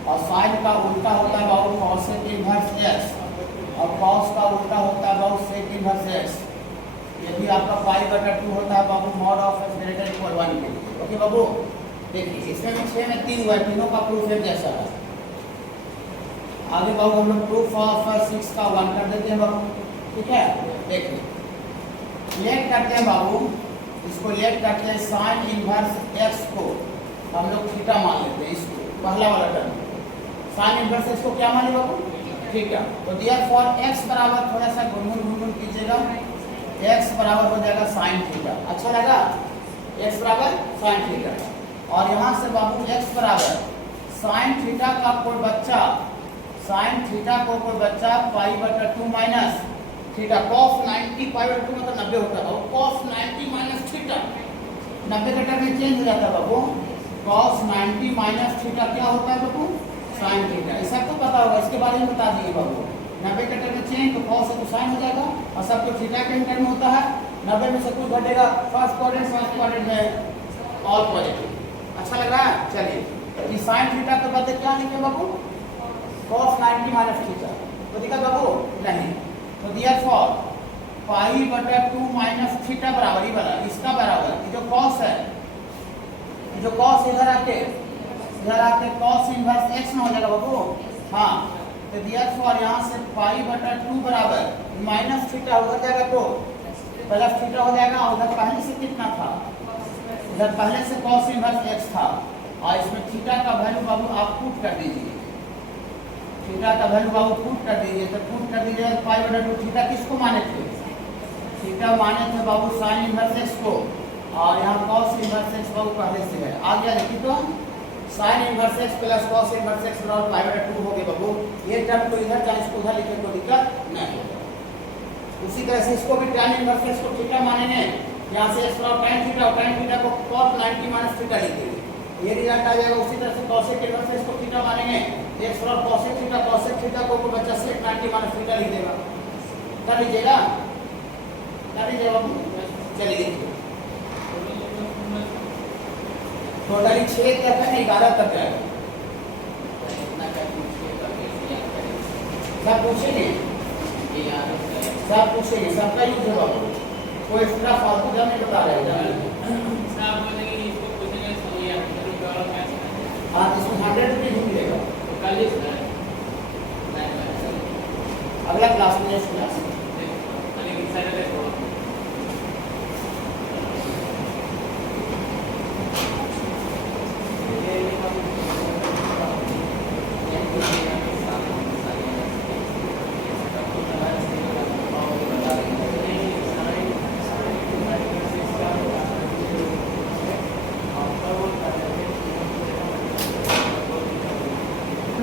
और साइन का उल्टा होता है बाबू cosec इनवर्स x, और cos का उल्टा होता है बाबू sec इनवर्स x। ये भी आपका पाई बटा 2 होता है बाबू mod of x greater equal 1 के लिए। ओके बाबू, देखिए इसमें भी 6 में 3 हुआ, तीनों का प्रूफ एक जैसा है। आगे बाबू हम लोग प्रूफ ऑफ 6 का 1 कर देते हैं बाबू, ठीक है। देखिए लेट करते हैं बाबू, इसको लेट करते हैं साइन इनवर्स x को हम लोग थीटा मान लेते हैं। इसको पहला वाला टर्म साइन इनवर्स इसको क्या माने बाबू थीटा। तो देयरफॉर x बराबर थोड़ा सा गुनगुन कीजिएगा, x बराबर हो जाएगा साइन थीटा। अच्छा लगा, x बराबर साइन थीटा। और यहाँ से बाबू x बराबर साइन थीटा का कोई बच्चा, साइन थीटा को कोई बच्चा पाई बटा 2 माइनस थीटा cos 90 पाई बटा 2 मतलब 90 होता है, cos 90 माइनस थीटा 90 का टर्म में चेंज हो जाता है बाबू। cos 90 माइनस थीटा क्या होता है बाबू साइन थीटा। ऐसा तो पता होगा, इसके बारे में बता दिए बाबू। 90 का टर्म में चेंज तो cos है तो साइन हो जाएगा, और सब तो थीटा के टर्म में होता है। 90 में से कुछ घटेगा, फर्स्ट क्वाड्रेंट में ऑल पॉजिटिव। अच्छा लग रहा है, चलिए ये साइन थीटा तो बदले क्या लिखे बाबू cos 90 माइनस थीटा, तो दिखा बाबू नहीं। तो देयरफॉर पाई बटा 2 माइनस थीटा बराबर ही वाला इसका बराबर, ये जो cos है, ये जो cos इधर आके cos इनवर्स x में हो जाएगा बाबू। हाँ, तो देयरफॉर यहाँ से पाई बटा 2 बराबर माइनस थीटा उधर जाएगा तो प्लस थीटा हो जाएगा। और उधर पहले से कितना था, इधर पहले से cos इनवर्स x था, और इसमें थीटा का वैल्यू बाबू आप पुट कर दीजिए, थीटा का वैल्यू बाबू पुट कर दीजिए। तो पुट कर दीजिए पाई बटा 2 थीटा किसको माने थे, थीटा माने थे बाबू साइन इनवर्स x को, और यहाँ cos इनवर्स x बाबू पहले से है। आ गया देखिए, तो sign inverse x plus cos inverse x बराबर पाई बटा 2 हो गए बाबू। ये टर्म को इधर चाहे इसको उधर लिखे कोई दिक्कत नहीं होगा। उसी तरह से इसको भी tan इनवर्स x को थीटा मानेंगे, यहाँ से x बराबर tan थीटा, और tan थीटा को cos 90 माइनस थीटा लिखेंगे, ये रिजल्ट आ जाएगा। उसी तरह से cosec इनवर्स x को थीटा मानेंगे, x बराबर cosec थीटा को बच्चा sec 90 माइनस थीटा लिख देगा। कर लीजिएगा, कर लीजिए बाबू। चलिए टोटली 6 तक है, 11 तक है। सब पूछेंगे, सब पूछेंगे, सबका यूज है बाबू, कोई एक्स्ट्रा फालतू जब नहीं बता रहे हैं। हाँ, इसमें 100 रुपये ही मिलेगा। अगला क्लास में नेक्स्ट क्लास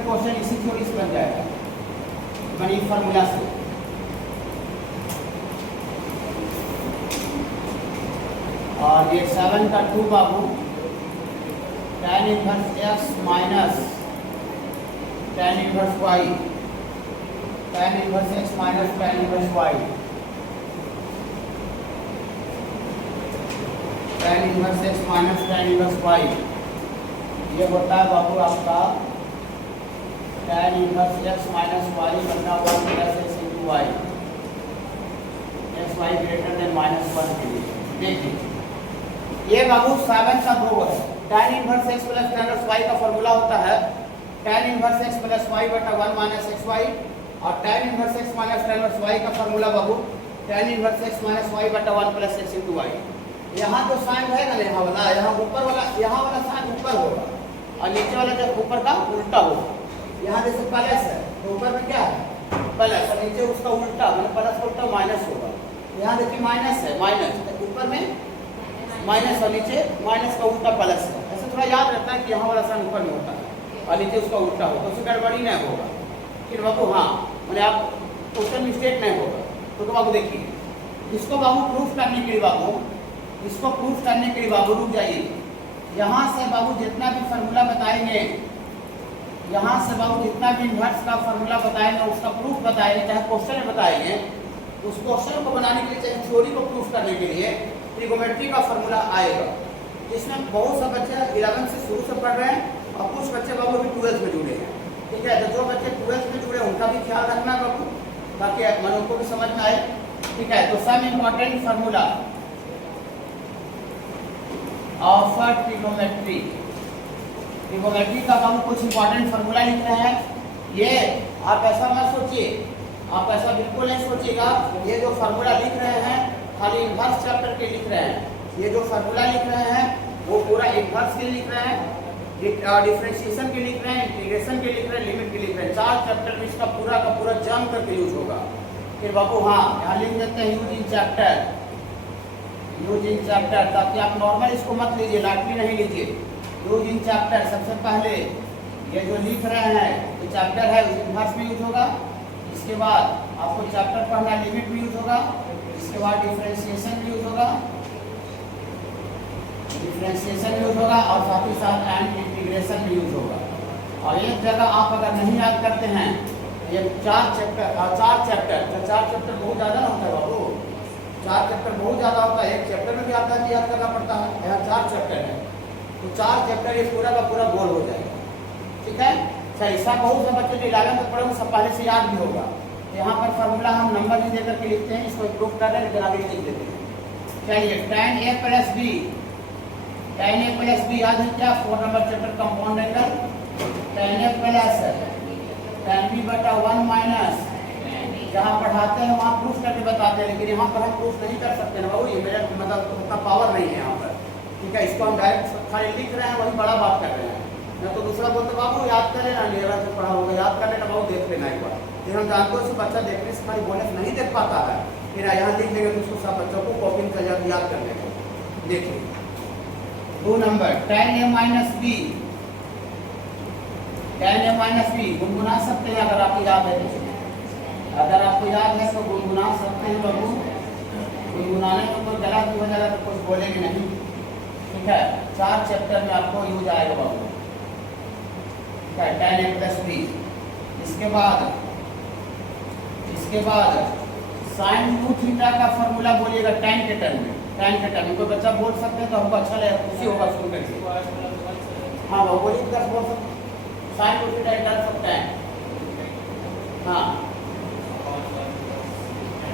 क्वेश्चन इसी थ्योरी से बन जाएगा, बनी फार्मूला से। और ये 7 का 2 बाबू tan inverse x minus tan inverse y, tan inverse x minus tan inverse y, tan inverse x minus tan inverse y, ये होता है बाबू आपका tan inverse x minus y बटा 1 plus x into y, x y greater than -1 के लिए। देखिए ये बाबू 7 का 2 है, tan inverse x plus tan inverse y का फॉर्मूला होता है tan inverse x plus y बटा 1 माइनस xy, और tan inverse x minus tan inverse y का फॉर्मूला बाबू tan inverse x minus y बटा 1 प्लस x इंटू y। यहाँ जो sign रहेगा ना यहाँ वाला, यहाँ ऊपर वाला, यहाँ वाला साइन ऊपर होगा और नीचे वाला जब ऊपर का उल्टा होगा। यहाँ जैसे प्लस है तो ऊपर में क्या है प्लस और नीचे उसका उल्टा, मतलब प्लस का उल्टा माइनस होगा। यहाँ देखिए माइनस है, माइनस तो ऊपर में माइनस और नीचे माइनस का उल्टा प्लस है। ऐसे थोड़ा याद रहता है कि यहाँ वाला साइन ऊपर में होता है और नीचे उसका उल्टा होगा, उससे गड़बड़ी नहीं होगा। फिर बाबू हाँ मैंने आप क्वेश्चन मिस्टेक नहीं होगा। तो बाबू देखिए इसको बाबू प्रूफ करने के लिए बाबू, इसको प्रूफ करने के लिए बाबू रुक जाइए। यहाँ से बाबू जितना भी फार्मूला बताएंगे, यहाँ से बाबू जितना भी इन्वर्स का फार्मूला बताएंगे उसका प्रूफ बताएंगे, चाहे क्वेश्चन में बताएंगे, उस क्वेश्चन को बनाने के लिए चाहे थ्योरी को प्रूफ करने के लिए ट्रिगोमेट्री का फार्मूला आएगा, जिसमें बहुत से बच्चे 11 से शुरू से पढ़ रहे हैं और कुछ बच्चे बाबू अभी 12th में जुड़े हैं। ठीक है, तो जो बच्चे 12th में जुड़े उनका भी ख्याल रखना बाबू, ताकि मन को भी समझ में आए। ठीक है, तो some important formula of trigonometry, trigonometry का बाबू कुछ इंपॉर्टेंट फार्मूला लिख रहे हैं। ये आप ऐसा मत सोचिए, आप ऐसा बिल्कुल नहीं सोचिएगा ये जो फार्मूला लिख रहे हैं खाली इन्वर्स चैप्टर के लिख रहे हैं। ये जो फार्मूला लिख रहे हैं वो पूरा इन्वर्स के लिख रहे हैं, डिफरेंशिएशन के लिख रहे हैं, इंटीग्रेशन के लिख रहे हैं, लिमिट के लिख रहे हैं। 4 चैप्टर में इसका पूरा का पूरा जम करके यूज होगा। फिर बाबू हाँ यहाँ लिख देते हैं use in chapter, use in chapter, ताकि आप नॉर्मल इसको मत लीजिए, लाइटली नहीं लीजिए। यूज इन चैप्टर सबसे पहले ये जो लिख रहे हैं तो चैप्टर है इन्वर्स में यूज होगा। इसके बाद आपको चैप्टर पढ़ना लिमिट में यूज होगा। इसके बाद डिफरेंशिएशन भी यूज होगा, डिफरेंशिएशन यूज होगा और साथ ही साथ एंड इंटीग्रेशन भी यूज होगा। और एक जगह आप अगर नहीं याद करते हैं ये 4 चैप्टर तो 4 चैप्टर बहुत ज़्यादा ना होता है बाबू, 4 चैप्टर बहुत ज़्यादा होता है। एक चैप्टर में भी आता है कि याद करना पड़ता है, यहाँ 4 चैप्टर है तो 4 चैप्टर ये पूरा का पूरा गोल हो जाएगा। ठीक है, अच्छा ऐसा बहुत से बच्चे जो 11 तक पढ़े सब पहले से याद भी होगा। यहाँ पर फार्मूला हम नंबर नहीं देकर के लिखते हैं, इसको प्रूफ कर रहे हैं लेकिन आगे लिख देते हैं। चलिए tan A plus B, tan A plus B याद है क्या 4 number chapter compound angle, tan A plus tan B बटा 1 माइनस, जहाँ पढ़ाते हैं वहाँ प्रूफ करके बताते हैं, लेकिन यहाँ पर हम प्रूफ नहीं कर सकते ना बाबू, ये मेरा मतलब उतना पावर नहीं है यहाँ पर। ठीक है, इसको हम डायरेक्ट खाली लिख रहे हैं, वही बड़ा बात कर रहे हैं। मैं तो दूसरा बोलते बाबू याद कर लेना, 11 से पढ़ा होगा याद कर लेना बाबू, देख लेना एक बार। फिर हम जानते हैं बच्चा देखने से खाली बोले नहीं देख पाता है, फिर यहाँ लिख देंगे तो उसको सब बच्चों को कॉपी कर याद करने को। देखिए 2 number tan A minus B, tan A minus B गुनगुना सकते हैं अगर आपको याद है तो, अगर आपको याद है तो गुनगुना सकते हैं बाबू। गुनगुनाने में कोई गलत हो जाएगा तो कुछ बोलेंगे नहीं। ठीक है, 4 चैप्टर में आपको यूज आएगा बाबू। ठीक है, tan A प्लस बी। इसके बाद sin 2 थीटा का फॉर्मूला बोलिएगा tan के टर्म में, tan के टर्म में कोई बच्चा बोल सकते हैं तो हमको अच्छा लगेगा, खुशी होगा सुन करके। हाँ वो बोलिए क्या बोल सकते sin 2 थीटा कर सकते हैं। हाँ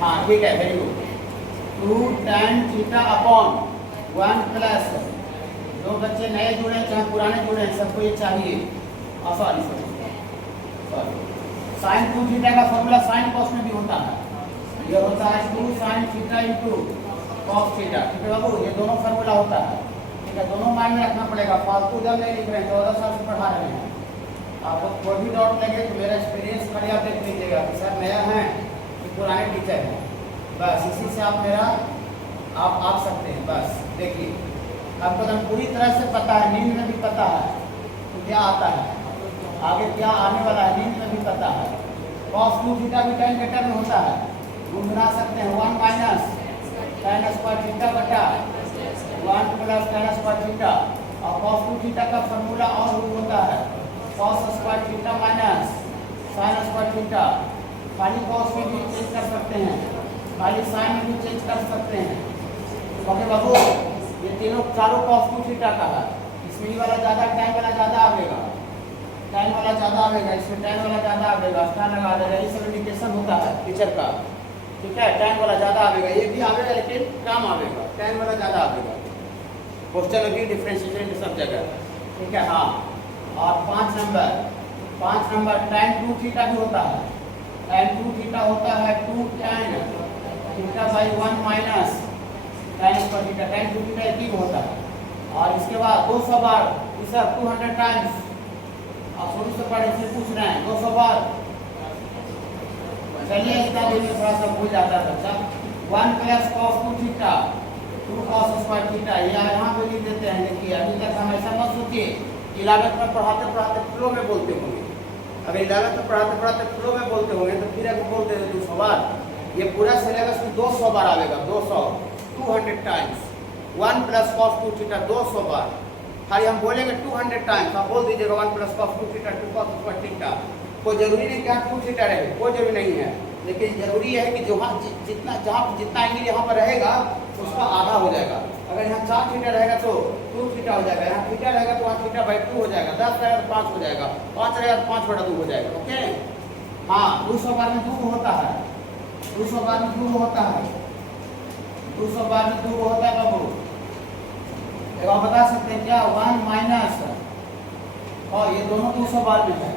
हाँ ठीक है, very good. 2 tan theta upon 1 plus, जो बच्चे नए जुड़े हैं चाहे पुराने जुड़े हैं सबको ये चाहिए। सॉरी sin 2 थीटा का फॉर्मूला sin cos में भी होता है, ये होता है 2 sin theta into cos theta. ठीक है बाबू, ये दोनों फार्मूला होता है। ठीक है, दोनों माइंड में रखना पड़ेगा, फालतू जब नहीं लिख रहे हैं, 14 साल से पढ़ा रहे हैं। आपको कोई भी डाउट लगे तो मेरा एक्सपीरियंस खाली आप देख लीजिएगा कि सर नया है कि पुराने टीचर हैं, बस इसी से आप मेरा आप आ सकते हैं। बस देखिए आपको तो पूरी तरह से पता है, नींद में भी पता है तो क्या आता है, आगे क्या आने वाला है नींद में भी पता है। cos 2 थीटा भी tan के टर्म में होता है, गुणा सकते हैं 1 माइनस tan स्क्वायर थीटा बटा 1 प्लस tan स्क्वायर थीटा। और cos 2 थीटा का फॉर्मूला और होता है cos square theta minus sin square theta. खाली cos में भी चेंज कर सकते हैं, खाली sin में भी चेंज कर सकते हैं। ओके बाबू, ये तीनों चारों cos 2 थीटा का है। इसमें ये वाला ज़्यादा, tan वाला ज़्यादा आएगा, tan वाला ज़्यादा आएगा, इसमें tan वाला ज़्यादा आएगा, tan लगा देगा। ये सब इंडिकेशन होता है टीचर का। ठीक है, tan वाला ज़्यादा आएगा, ये भी आएगा लेकिन कम आएगा, tan वाला ज़्यादा आएगा। क्वेश्चन में भी डिफरेंशिएशन सब जगह। ठीक है हाँ, और 5 नंबर tan 2 थीटा भी होता है। tan 2 थीटा होता है 2 tan theta by 1 minus tan square theta, tan two theta एक ही होता है। और इसके बाद 200 बार, इसे 200 टाइम्स, आप शुरू से पढ़े से पूछ रहे हैं 200 बार। चलिए इसका भी थोड़ा सा भूल जाता है बच्चा। 1 plus cos 2 theta 2 cos square theta, ये यहाँ पे लिख देते हैं। देखिए अभी तक हम ऐसा मत सोचिए 11th में पढ़ाते पढ़ाते फ्लो में बोलते होंगे। अगर 11th में पढ़ाते पढ़ाते फ्लो में बोलते होंगे तो फिर अगर बोलते हैं 200 बार, ये पूरा सिलेबस में 200 बार आएगा। 200 200 टाइम्स 1 प्लस cos 2 थीटा 200 बार। खाली हम बोलेंगे 200 टाइम्स, आप बोल दीजिएगा 1 plus cos 2 theta 2 cos square theta. कोई जरूरी नहीं कि आप 2 थीटा रहे, कोई जरूरी नहीं है, लेकिन जरूरी है कि जितना एंगल यहाँ पर रहेगा उसका आधा हो जाएगा। अगर यहाँ 4 थीटा रहेगा तो 2 थीटा हो जाएगा, यहाँ थीटा रहेगा तो वहाँ थीटा बाई 2 हो जाएगा, 10 रहेगा तो 5 हो जाएगा, 5 रहेगा तो 5/2 हो जाएगा। ओके हाँ, 200 बार में 2 होता है, 200 बार में 2 होता है, 200 बार में 2 होता है बाबू। एक आप बता सकते हैं क्या 1 माइनस, और ये दोनों 200 बार में है,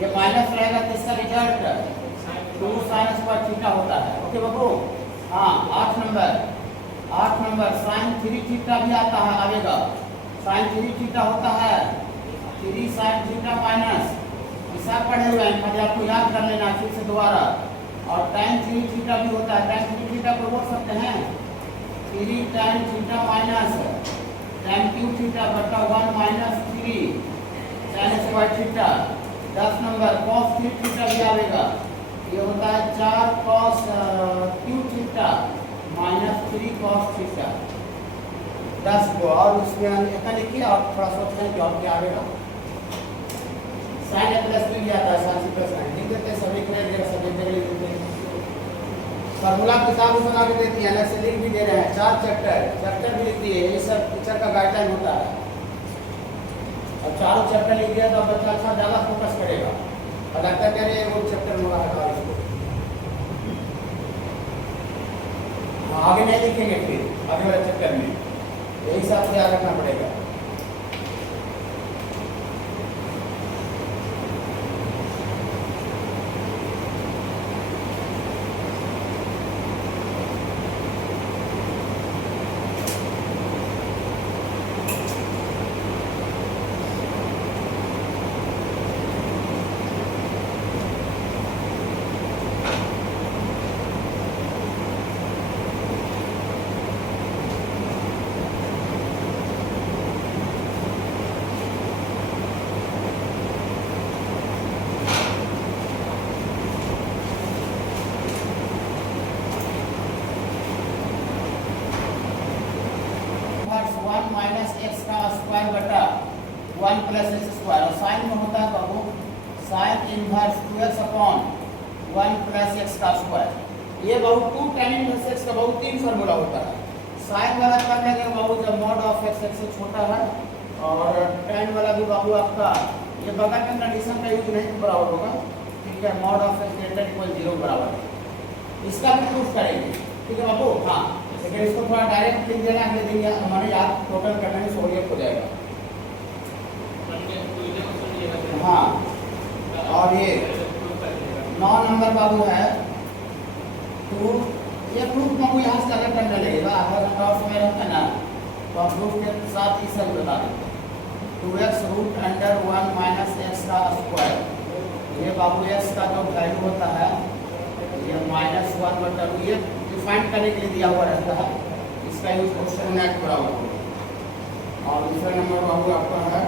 ये माइनस रहेगा तो इसका रिजल्ट 2 sin स्क्वायर थीटा होता है। ओके बाबू हाँ। 8 नंबर sin 3 थीटा भी आता है, आएगा sin 3 थीटा होता है 3 sin थीटा माइनस, हिसाब पढ़े हुए हैं, खाली आपको याद कर लेना फिर से दोबारा। और tan 3 थीटा भी होता है, tan 3 थीटा को बोल सकते हैं 3 tan theta minus tan cube theta बटा 1 minus 3 tan square theta. 10 number cos 3 theta भी आएगा, ये होता है 4 cos cube theta minus 3 cos theta. 10 को और उसमें इतना लिखिए और थोड़ा सोचते हैं कि और क्या आएगा। साइन प्लस भी आता है, साइन प्लस साइन लिख देते हैं, सभी को सभी जगह लिख देते हैं। फार्मूला के साथ बना के देती है, अलग से लिख भी दे रहे हैं। 4 चैप्टर भी लिख दिए, ये सब टीचर का गाइडलाइन होता है। अब चारों चैप्टर लिख दिया तो बच्चा अच्छा ज़्यादा फोकस करेगा, और लगता है कि वो चैप्टर होगा हटा इसको, आगे नहीं लिखेंगे, फिर आगे वाले चैप्टर में यही हिसाब से याद रखना पड़ेगा। माइनस एक्स का स्क्वायर बटा 1 प्लस एक्स स्क्वायर, और साइन में होता है बाबू sine inverse 2x upon 1 plus x का स्क्वायर। ये बाबू 2 tan इनवर्स एक्स का बाबू 3 फार्मूला होता है। साइन वाला कर लेंगे बाबू जब मॉड ऑफ एक्स एक्स से छोटा है, और tan वाला भी बाबू आपका ये बगल में कंडीशन का यूज नहीं बराबर होगा, ठीक है, mod of x greater equal 0 बराबर है। इसका भी प्रूफ करेंगे, ठीक है बाबू हाँ। लेकिन इसको थोड़ा डायरेक्ट लिख देना, अगले दिन हमारे याद टोटल करने में सहूलियत हो जाएगा। हाँ, और ये 9 नंबर बाबू है 2, ये प्रूफ बाबू यहाँ से अलग करने लगेगा, अगर टॉप में रहता ना तो आप प्रूफ के साथ ही सब बता देते। 2x root under 1 minus X का स्क्वायर, ये बाबू एक्स का जो वैल्यू होता है ये -1 बटा 2, ये डिफाइन करने के लिए दिया हुआ रहता है, इसका यूज क्वेश्चन में ऐड करा हुआ है। और दूसरा नंबर बाबू आपका है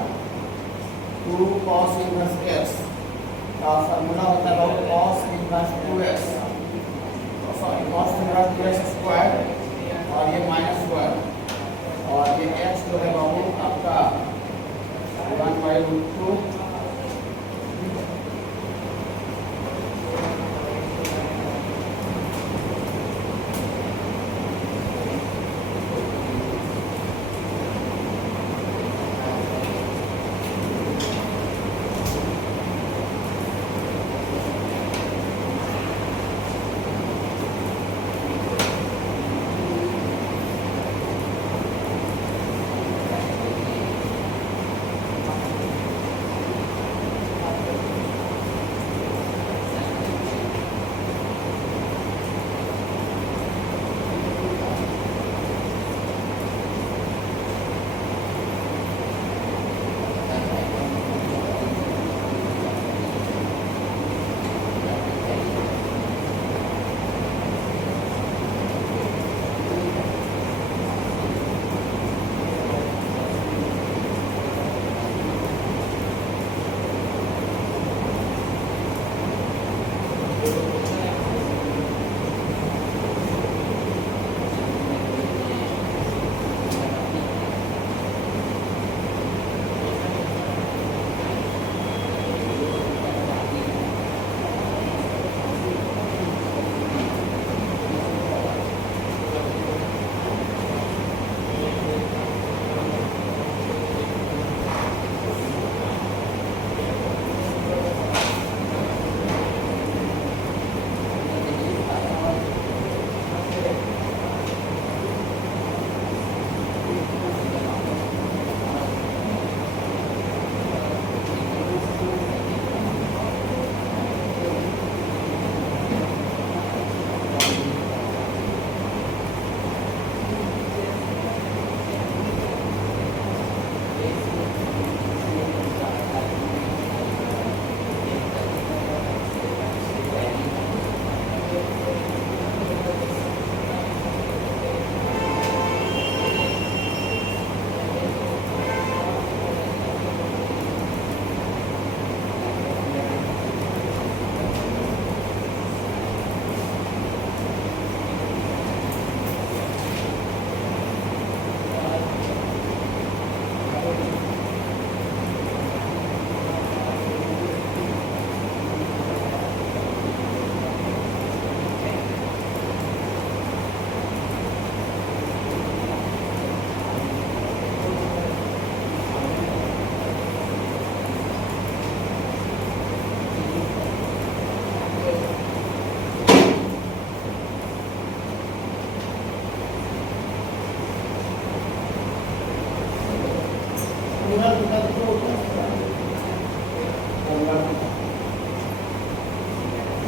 2 cos इनवर्स x का फार्मूला होता है बाबू cos inverse 2x, sorry cos inverse 2x square, और ये -1, और ये x जो है बाबू आपका 1/√2 2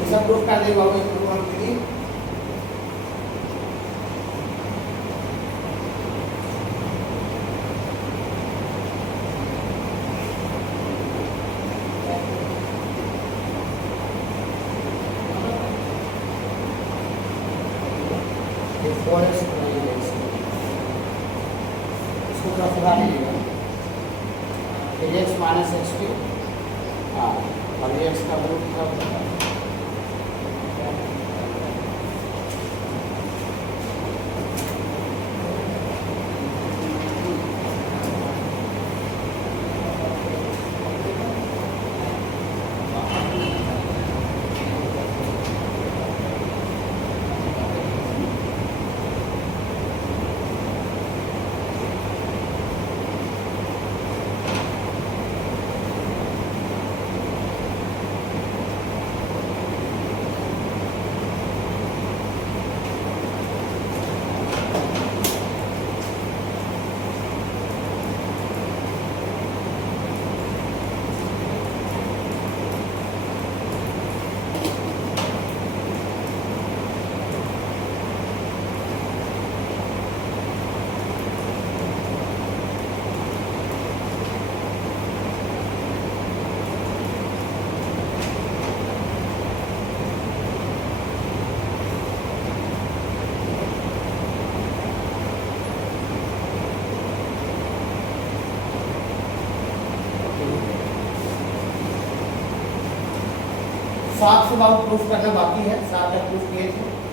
ये सब प्रूफ कर देगा बाबू, एक प्रूफ दीदी। इसको थोड़ा सुधार लीजिएगा, एक्स माइनस एक्स क्यू। हाँ, अब एक्स का रूट का सात से बाबू प्रूफ करना बाकी है, सात तक प्रूफ किए थे।